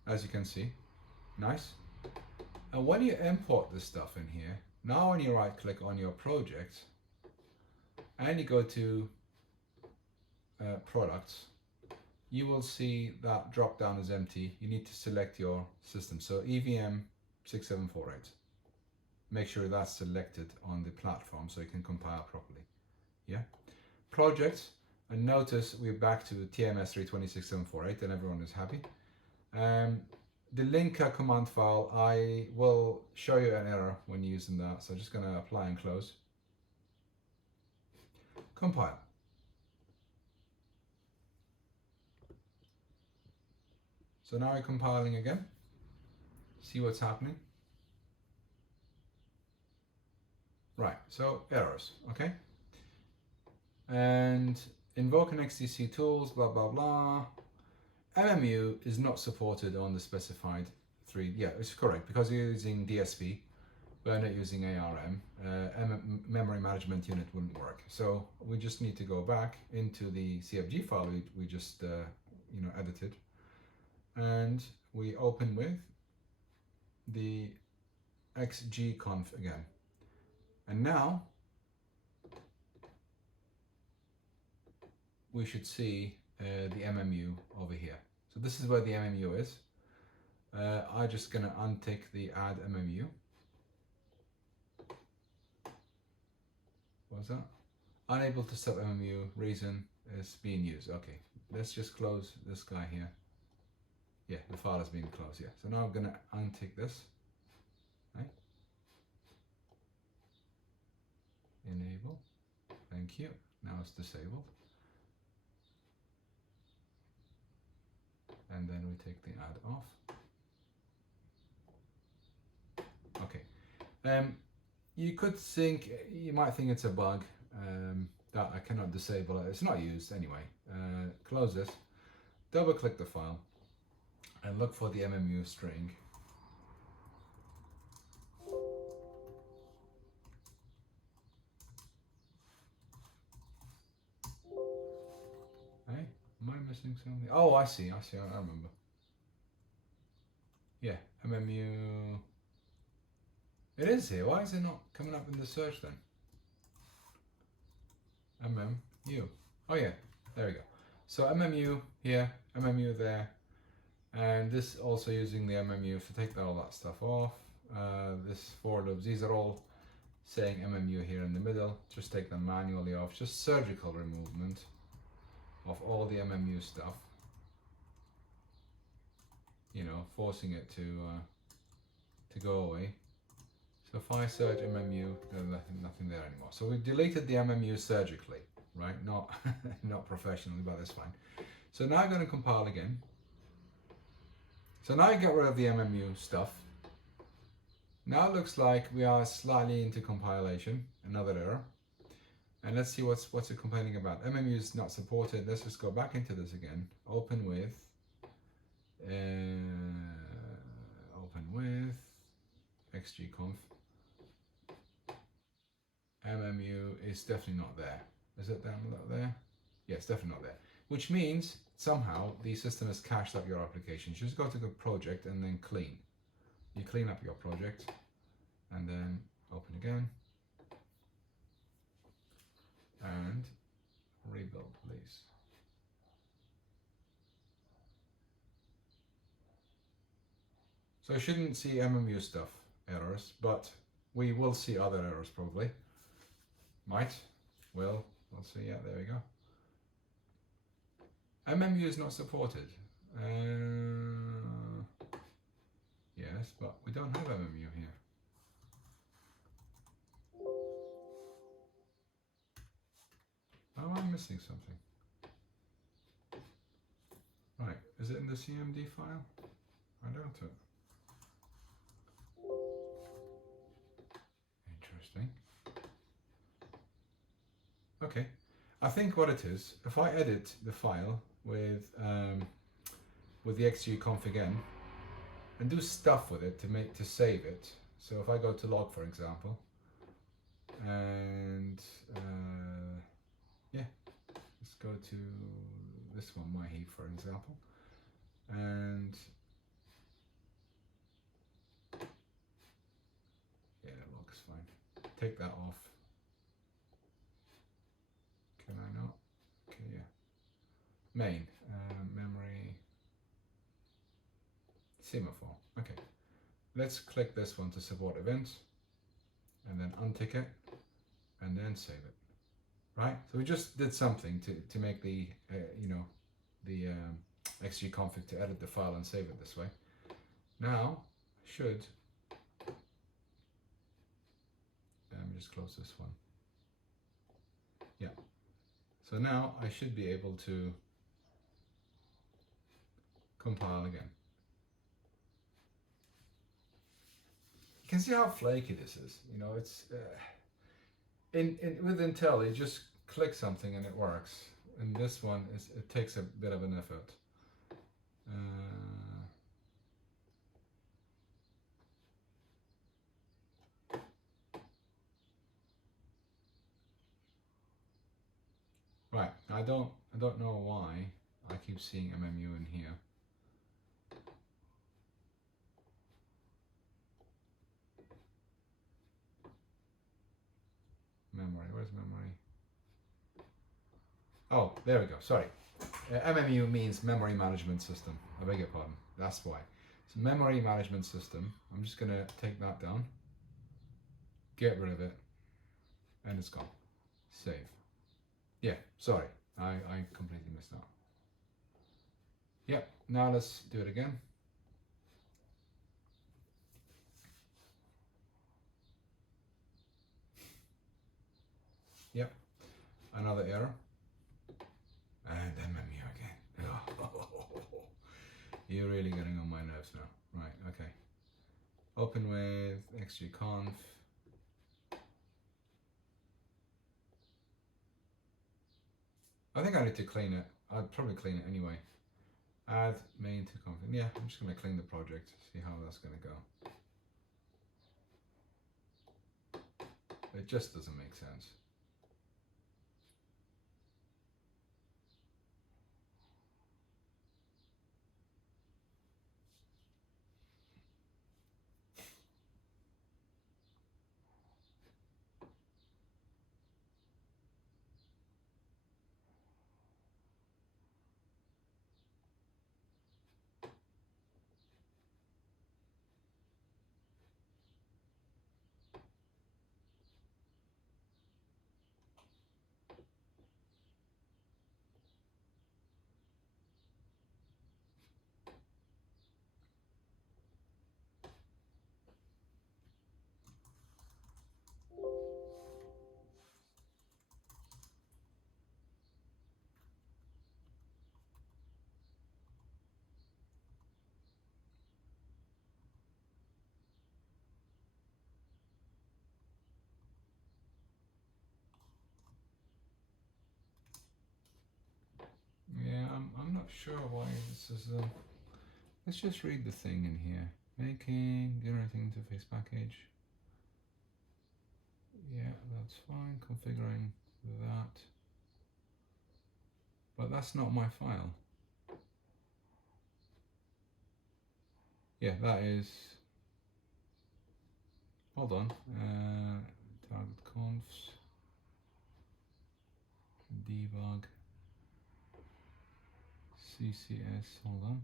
as you can see. Nice. And when you import this stuff in here, now when you right click on your project and you go to products, you will see that drop down is empty. You need to select your system. So EVM 6748. Make sure that's selected on the platform so you can compile properly. Yeah. Projects. And notice we're back to TMS 326748 and everyone is happy. The linker command file, I will show you an error when using that. So I'm just going to apply and close. Compile. So now we're compiling again. See what's happening. Right, so errors, okay? And invoke an XDC tools, blah, blah, blah. MMU is not supported on the specified 3. Yeah, it's correct because you're using DSP. We're not using ARM. Memory management unit wouldn't work. So we just need to go back into the CFG file we just edited, and we open with the xgconf again. And now we should see the MMU over here. So this is where the MMU is. I'm just going to untick the add MMU. was that? Unable to stop MMU, reason is being used. Okay, let's just close this guy here. Yeah, the file has been closed, yeah. So now I'm gonna untick this, right? Enable, thank you. Now it's disabled. And then we take the add off. Okay. You could think, you might think it's a bug that I cannot disable it. It's not used anyway. Close this, double click the file and look for the MMU string. Hey, am I missing something? Oh, I see, I remember. Yeah, MMU. It is here. Why is it not coming up in the search then? MMU. Oh yeah, there we go. So MMU here, MMU there, and this also using the MMU. So take all that stuff off. This for loops, these are all saying MMU here in the middle. Just take them manually off. Just surgical removement of all the MMU stuff. You know, forcing it to go away. So if I search MMU, there's nothing there anymore. So we've deleted the MMU surgically, right? Not not professionally, but that's fine. So now I'm going to compile again. So now I get rid of the MMU stuff. Now it looks like we are slightly into compilation, another error. And let's see what's it complaining about. MMU is not supported. Let's just go back into this again. Open with xgconf. MMU is definitely not there. Is it down there? Yeah, it's definitely not there. Which means somehow the system has cached up your application. You just go to the project and then clean. You clean up your project and then open again and rebuild, please. So I shouldn't see MMU stuff errors, but we will see other errors probably. Might, will, we'll see. Yeah, there we go. MMU is not supported. Yes, but we don't have MMU here. Oh, I'm missing something. Right, is it in the CMD file? I doubt it. Interesting. Okay, I think what it is, if I edit the file with the xgconf again and do stuff with it to save it. So if I go to log, for example, and yeah, let's go to this one, my heap, for example, and yeah, that looks fine. Take that off. Can I not? Okay, yeah. Main, memory, semaphore. Okay, let's click this one to support events and then untick it and then save it. Right, so we just did something to make the the xgconfig to edit the file and save it this way. Now should let me just close this one. Yeah, so now I should be able to compile again. You can see how flaky this is. You know, it's with Intel, you just click something and it works. And this one it takes a bit of an effort. Right, I don't know why I keep seeing MMU in here. Memory, where's memory? Oh, there we go, sorry. MMU means memory management system. I beg your pardon, that's why. So memory management system, I'm just gonna take that down, get rid of it, and it's gone. Save. Yeah, sorry, I completely missed out. Yep, now let's do it again. Yep, another error. And MMU again. You're really getting on my nerves now. Right, okay. Open with xgconf. I think I need to clean it. I'd probably clean it anyway. Add main to config. Yeah, I'm just going to clean the project, see how that's going to go. It just doesn't make sense. Yeah, I'm not sure why this is. Let's just read the thing in here. Making generating interface package. Yeah, that's fine. Configuring that. But that's not my file. Yeah, that is. Hold on. Target confs. Debug. CCS. Hold on.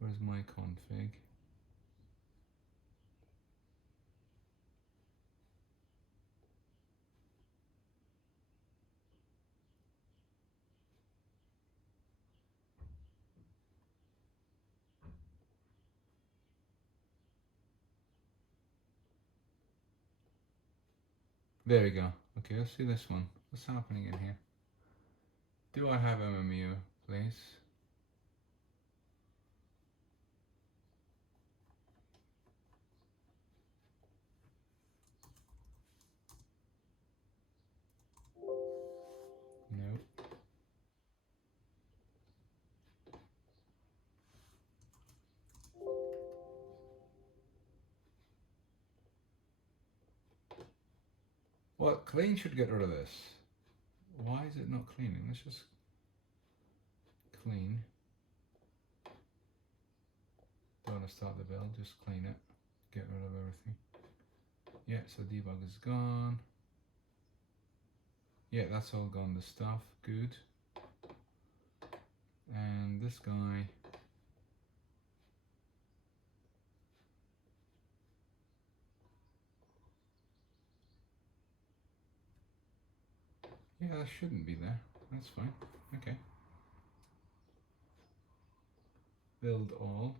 Where's my config? There we go. Okay, let's see this one. What's happening in here? Do I have MMU, please? No. Well, clean should get rid of this. Why is it not cleaning? Let's just clean. Don't want to start the build, just clean it. Get rid of everything. Yeah, so debug is gone. Yeah, that's all gone, the stuff. Good. And this guy. Yeah, that shouldn't be there. That's fine. Okay. Build all.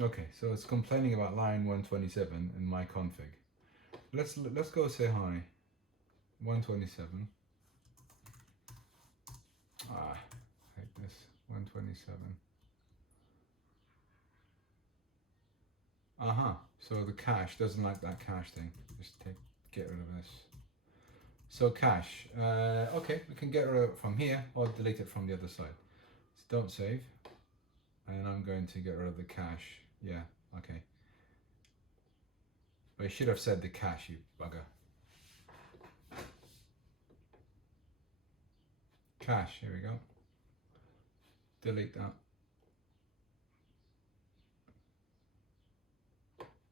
Okay, so it's complaining about line 127 in my config. Let's go say hi. 127. Ah, I hate this. 127. So the cache doesn't like that cache thing. Just get rid of this. So cache. Okay, we can get rid of it from here or delete it from the other side. So don't save. And I'm going to get rid of the cache. Yeah, okay. But I should have said the cache, you bugger. Cache, here we go. delete that.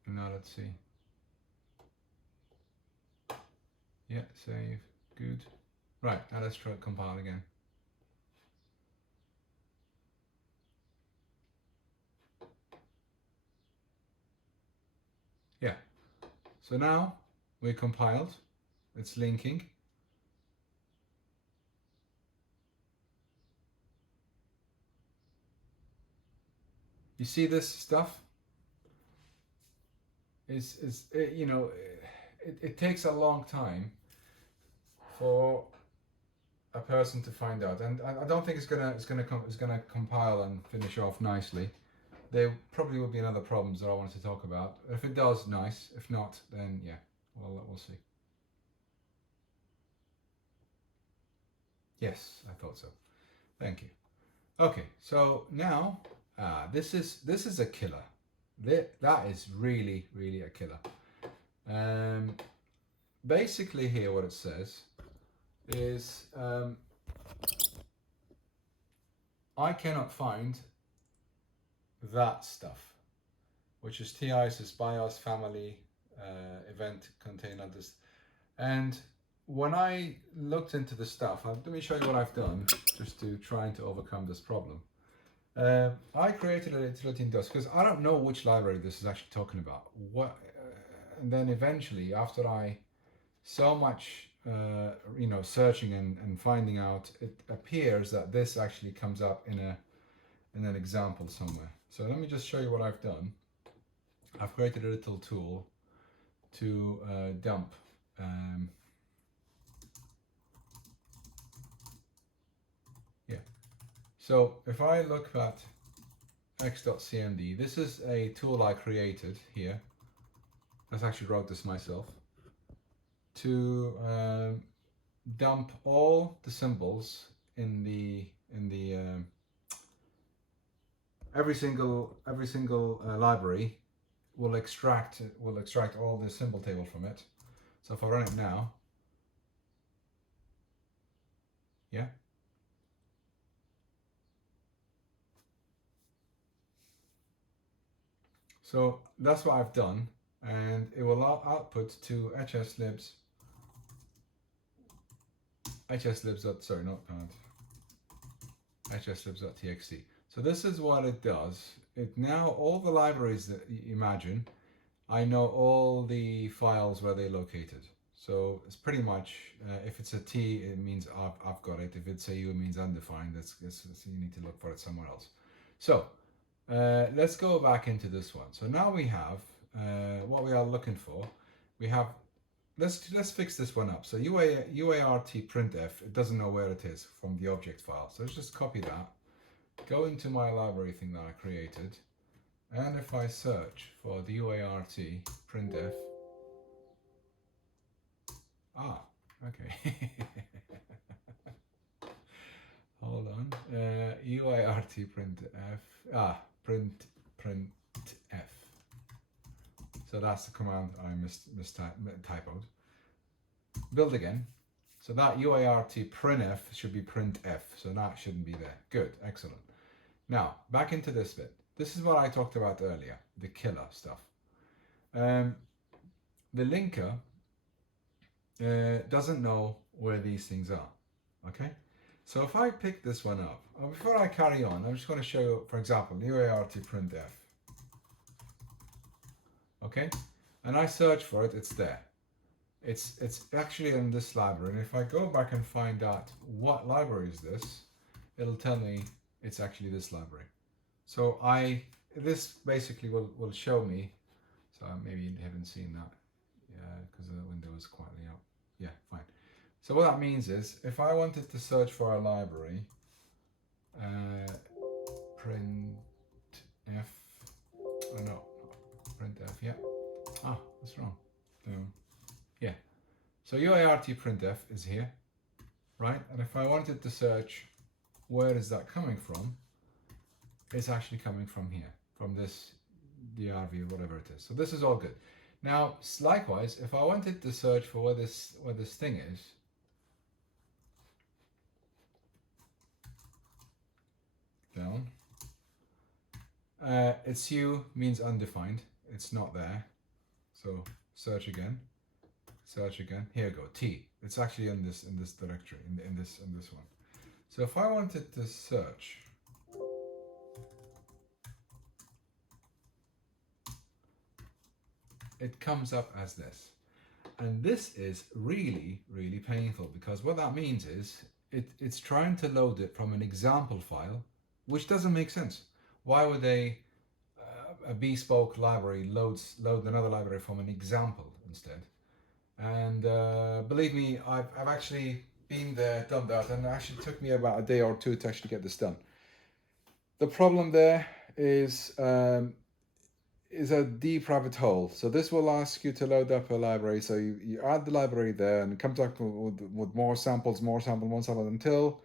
And now let's see. Yeah, save, good. Right, now let's try compile again. Yeah, so now we compiled, it's linking. You see this stuff? You know, it takes a long time for a person to find out, and I don't think it's gonna compile and finish off nicely. There probably will be another problems that I wanted to talk about. If it does, nice. If not, then yeah, we'll see. Yes, I thought so. Thank you. Okay, so now this is a killer. That is really a killer. Basically here what it says is I cannot find that stuff, which is TI SysBIOS family event container this. And when I looked into the stuff, let me show you what I've done just to trying to overcome this problem. I created a utility in DOS because I don't know which library this is actually talking about. And then eventually, after I so much you know, searching and finding out, it appears that this actually comes up in an example somewhere. So let me just show you what I've done. I've created a little tool to dump yeah. So if I look at x.cmd, this is a tool I created here. I actually wrote this myself to dump all the symbols in the every single library will extract all the symbol table from it. So if I run it now, yeah, so that's what I've done, and it will output to hslibs. Sorry, not pound. hslibs.txt. So this is what it does. It now, all the libraries that you imagine, I know all the files where they're located. So it's pretty much, if it's a T, it means I've got it. If it's a U, it means undefined. That's you need to look for it somewhere else. So let's go back into this one. So now we have what we are looking for. We have, let's fix this one up. So UART printf, it doesn't know where it is from the object file. So let's just copy that, go into my library thing that I created, and if I search for the UART printf, okay. Hold on, UART printf, printf. So that's the command I mistypoed. Build again. So that UART printf should be printf. So that shouldn't be there. Good, excellent. Now back into this bit. This is what I talked about earlier, the killer stuff. The linker doesn't know where these things are. Okay. So if I pick this one up, before I carry on, I'm just going to show you, for example, UART printf. Okay, and I search for it, it's there. It's actually in this library, and if I go back and find out what library is this, it'll tell me it's actually this library. So this basically will show me, so maybe you haven't seen that, yeah, because the window is quietly out. Yeah, fine. So what that means is, if I wanted to search for a library, printf, oh no, printf, yeah. Ah, what's wrong? Yeah. So UART printf is here, right? And if I wanted to search where is that coming from, it's actually coming from here, from this DRV or whatever it is. So this is all good. Now, likewise, if I wanted to search for where this thing is, It's U means undefined. It's not there. So search again. Search again. Here we go. T. It's actually in this directory, in this one. So if I wanted to search, it comes up as this. And this is really, really painful, because what that means is it's trying to load it from an example file, which doesn't make sense. Why would a bespoke library load another library from an example instead? And believe me, I've actually been there, done that, and it actually took me about a day or two to actually get this done. The problem there is a deep rabbit hole. So this will ask you to load up a library. So you add the library there and it comes up with more samples, more sample, until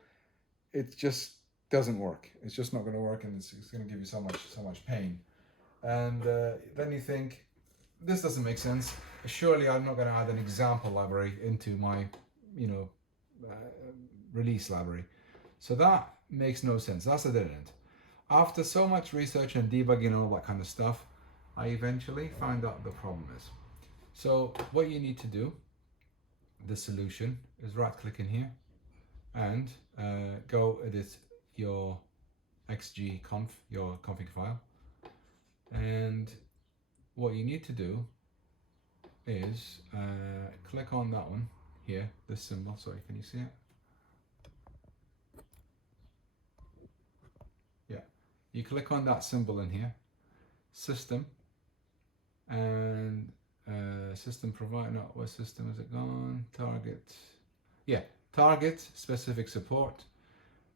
it just doesn't work. It's just not going to work, and it's going to give you so much pain. And then you think, this doesn't make sense. Surely I'm not going to add an example library into my, release library. So that makes no sense. That's a dead end. After so much research and debugging and all that kind of stuff, I eventually found out the problem is. So what you need to do, the solution, is right click in here and go edit your xgconf, your config file. And what you need to do is click on that one here, this symbol. Sorry, can you see it? Yeah, you click on that symbol in here, system, and system provider. No, what system has it gone? Target. Yeah, target specific support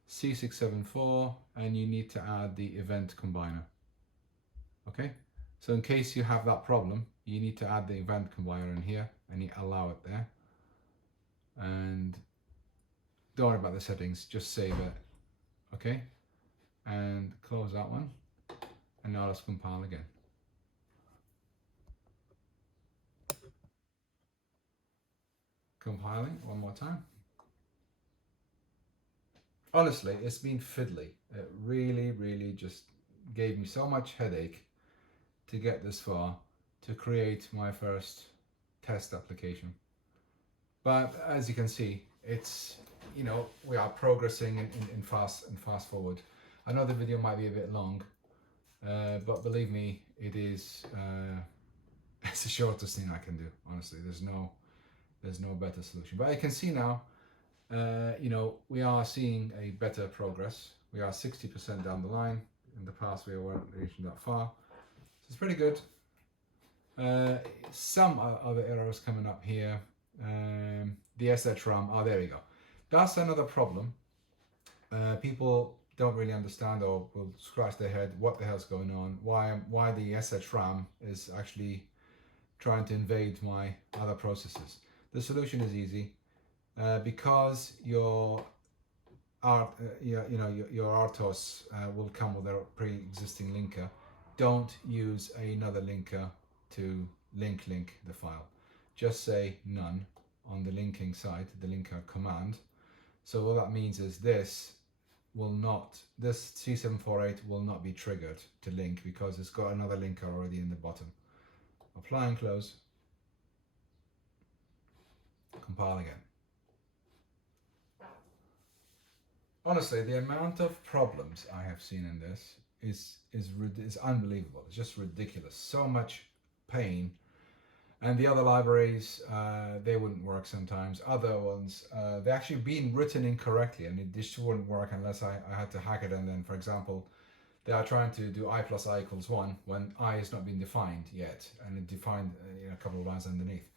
C674, and you need to add the event combiner. Okay, so in case you have that problem, you need to add the event combiner in here and you allow it there. And don't worry about the settings, just save it. Okay, and close that one. And now let's compile again. Compiling one more time. Honestly, it's been fiddly. It really just gave me so much headache to get this far, to create my first test application. But as you can see, it's, we are progressing in fast forward. I know the video might be a bit long, but believe me, it is it's the shortest thing I can do. Honestly, there's no better solution. But I can see now, we are seeing a better progress. We are 60% down the line. In the past, we weren't reaching that far. So it's pretty good. Some other errors coming up here. The SHRAM, there we go. That's another problem. People don't really understand, or will scratch their head, what the hell's going on, why the SHRAM is actually trying to invade my other processes. The solution is easy, because your RTOS will come with a pre-existing linker. Don't use another linker to link the file. Just say none on the linking side, the linker command. So what that means is this C748 will not be triggered to link, because it's got another linker already in the bottom. Apply and close. Compile again. Honestly, the amount of problems I have seen in this is unbelievable. It's just ridiculous. So much pain. And the other libraries, they wouldn't work sometimes. Other ones, they're actually being written incorrectly, and it just wouldn't work unless I had to hack it. And then, for example, they are trying to do I plus I equals 1 when I has not been defined yet, and it defined a couple of lines underneath.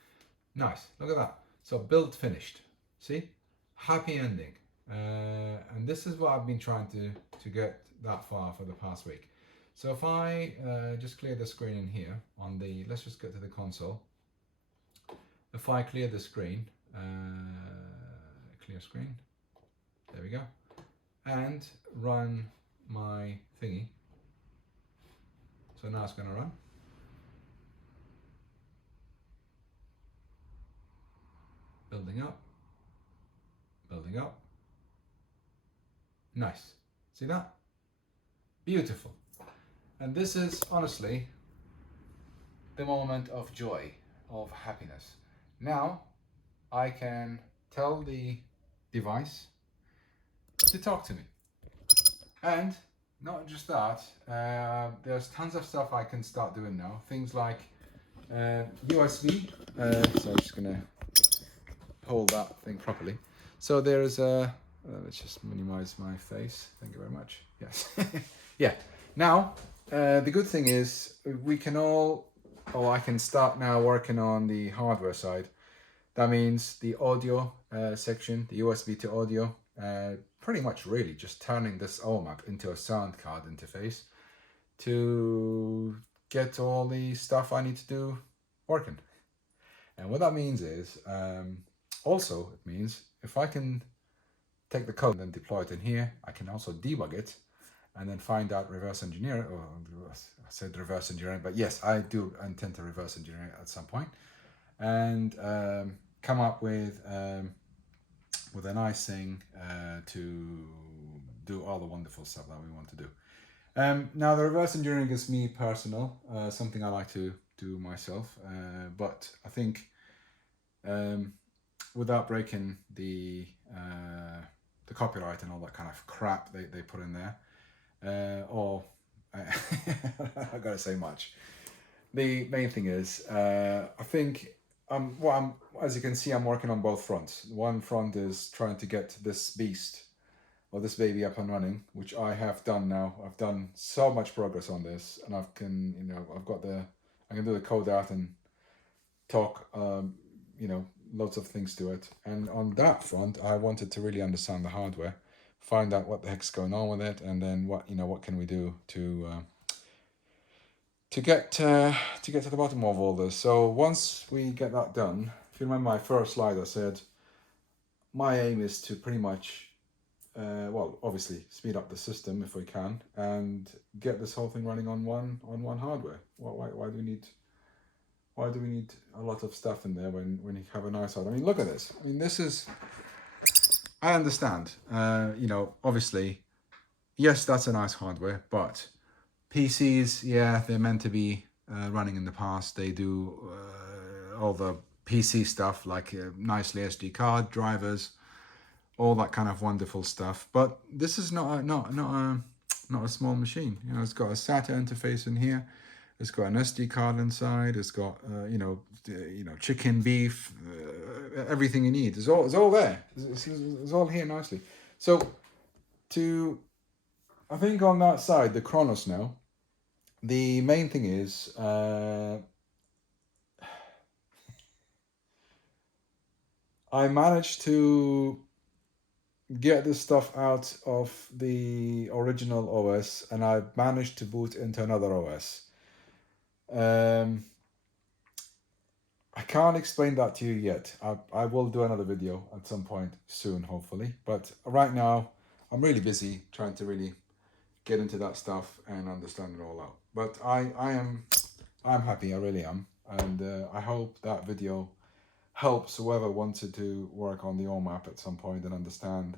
Nice, look at that. So build finished. See, happy ending. And this is what I've been trying to get that far for the past week. So if I just clear the screen in here on the, let's just get to the console. If I clear the screen, clear screen, there we go, and run my thingy. So now it's going to run. Building up, building up. Nice. See that? Beautiful. And this is honestly the moment of joy, of happiness. Now I can tell the device to talk to me. And not just that, there's tons of stuff I can start doing now. Things like USB. So I'm just gonna hold that thing properly. So there's a. Let's just minimize my face. Thank you very much. Yes. Yeah. Now, the good thing is we can all. Oh, I can start now working on the hardware side. That means the audio section, the USB to audio. Pretty much really just turning this OMAP into a sound card interface to get all the stuff I need to do working. And what that means is, also it means if I can take the code and then deploy it in here, I can also debug it and then find out, reverse engineer it, or I said reverse engineering, but yes, I do intend to reverse engineer it at some point, and come up with a nice thing to do all the wonderful stuff that we want to do. Now the reverse engineering is me personal, something I like to do myself, but I think without breaking the copyright and all that kind of crap they put in there, or I gotta say much. The main thing is, I think as you can see, I'm working on both fronts. One front is trying to get this beast or this baby up and running, which I have done now. I've done so much progress on this, and I can do the code out and talk, lots of things to it. And on that front, I wanted to really understand the hardware, find out what the heck's going on with it, and then what can we do to get to the bottom of all this. So once we get that done, if you remember my first slide, I said my aim is to pretty much, obviously speed up the system if we can, and get this whole thing running on one hardware. Why do we need a lot of stuff in there when you have a nice hardware? I mean, look at this. I mean, this is. I understand. Obviously, yes, that's a nice hardware, but PCs, yeah, they're meant to be running in the past. They do all the PC stuff like nicely SD card drivers, all that kind of wonderful stuff. But this is not a small machine. It's got a SATA interface in here. It's got an SD card inside. It's got chicken, beef, everything you need. It's all there. It's all here nicely. So I think on that side, the Kronos now. The main thing is, I managed to get this stuff out of the original OS, and I managed to boot into another OS. I can't explain that to you yet. I will do another video at some point soon, hopefully. But right now, I'm really busy trying to really get into that stuff and understand it all out. But I'm happy, I really am, and I hope that video helps whoever wanted to work on the OMAP at some point and understand,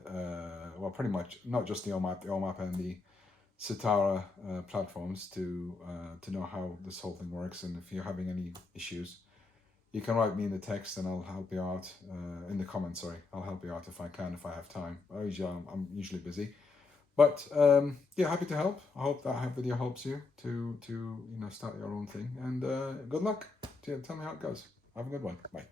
pretty much not just the OMAP and the Sitara platforms to know how this whole thing works. And if you're having any issues, you can write me in the text and I'll help you out, in the comments, sorry. I'll help you out if I can, if I have time. I'm usually busy. But happy to help. I hope that video helps you to start your own thing. And good luck. Tell me how it goes. Have a good one. Bye.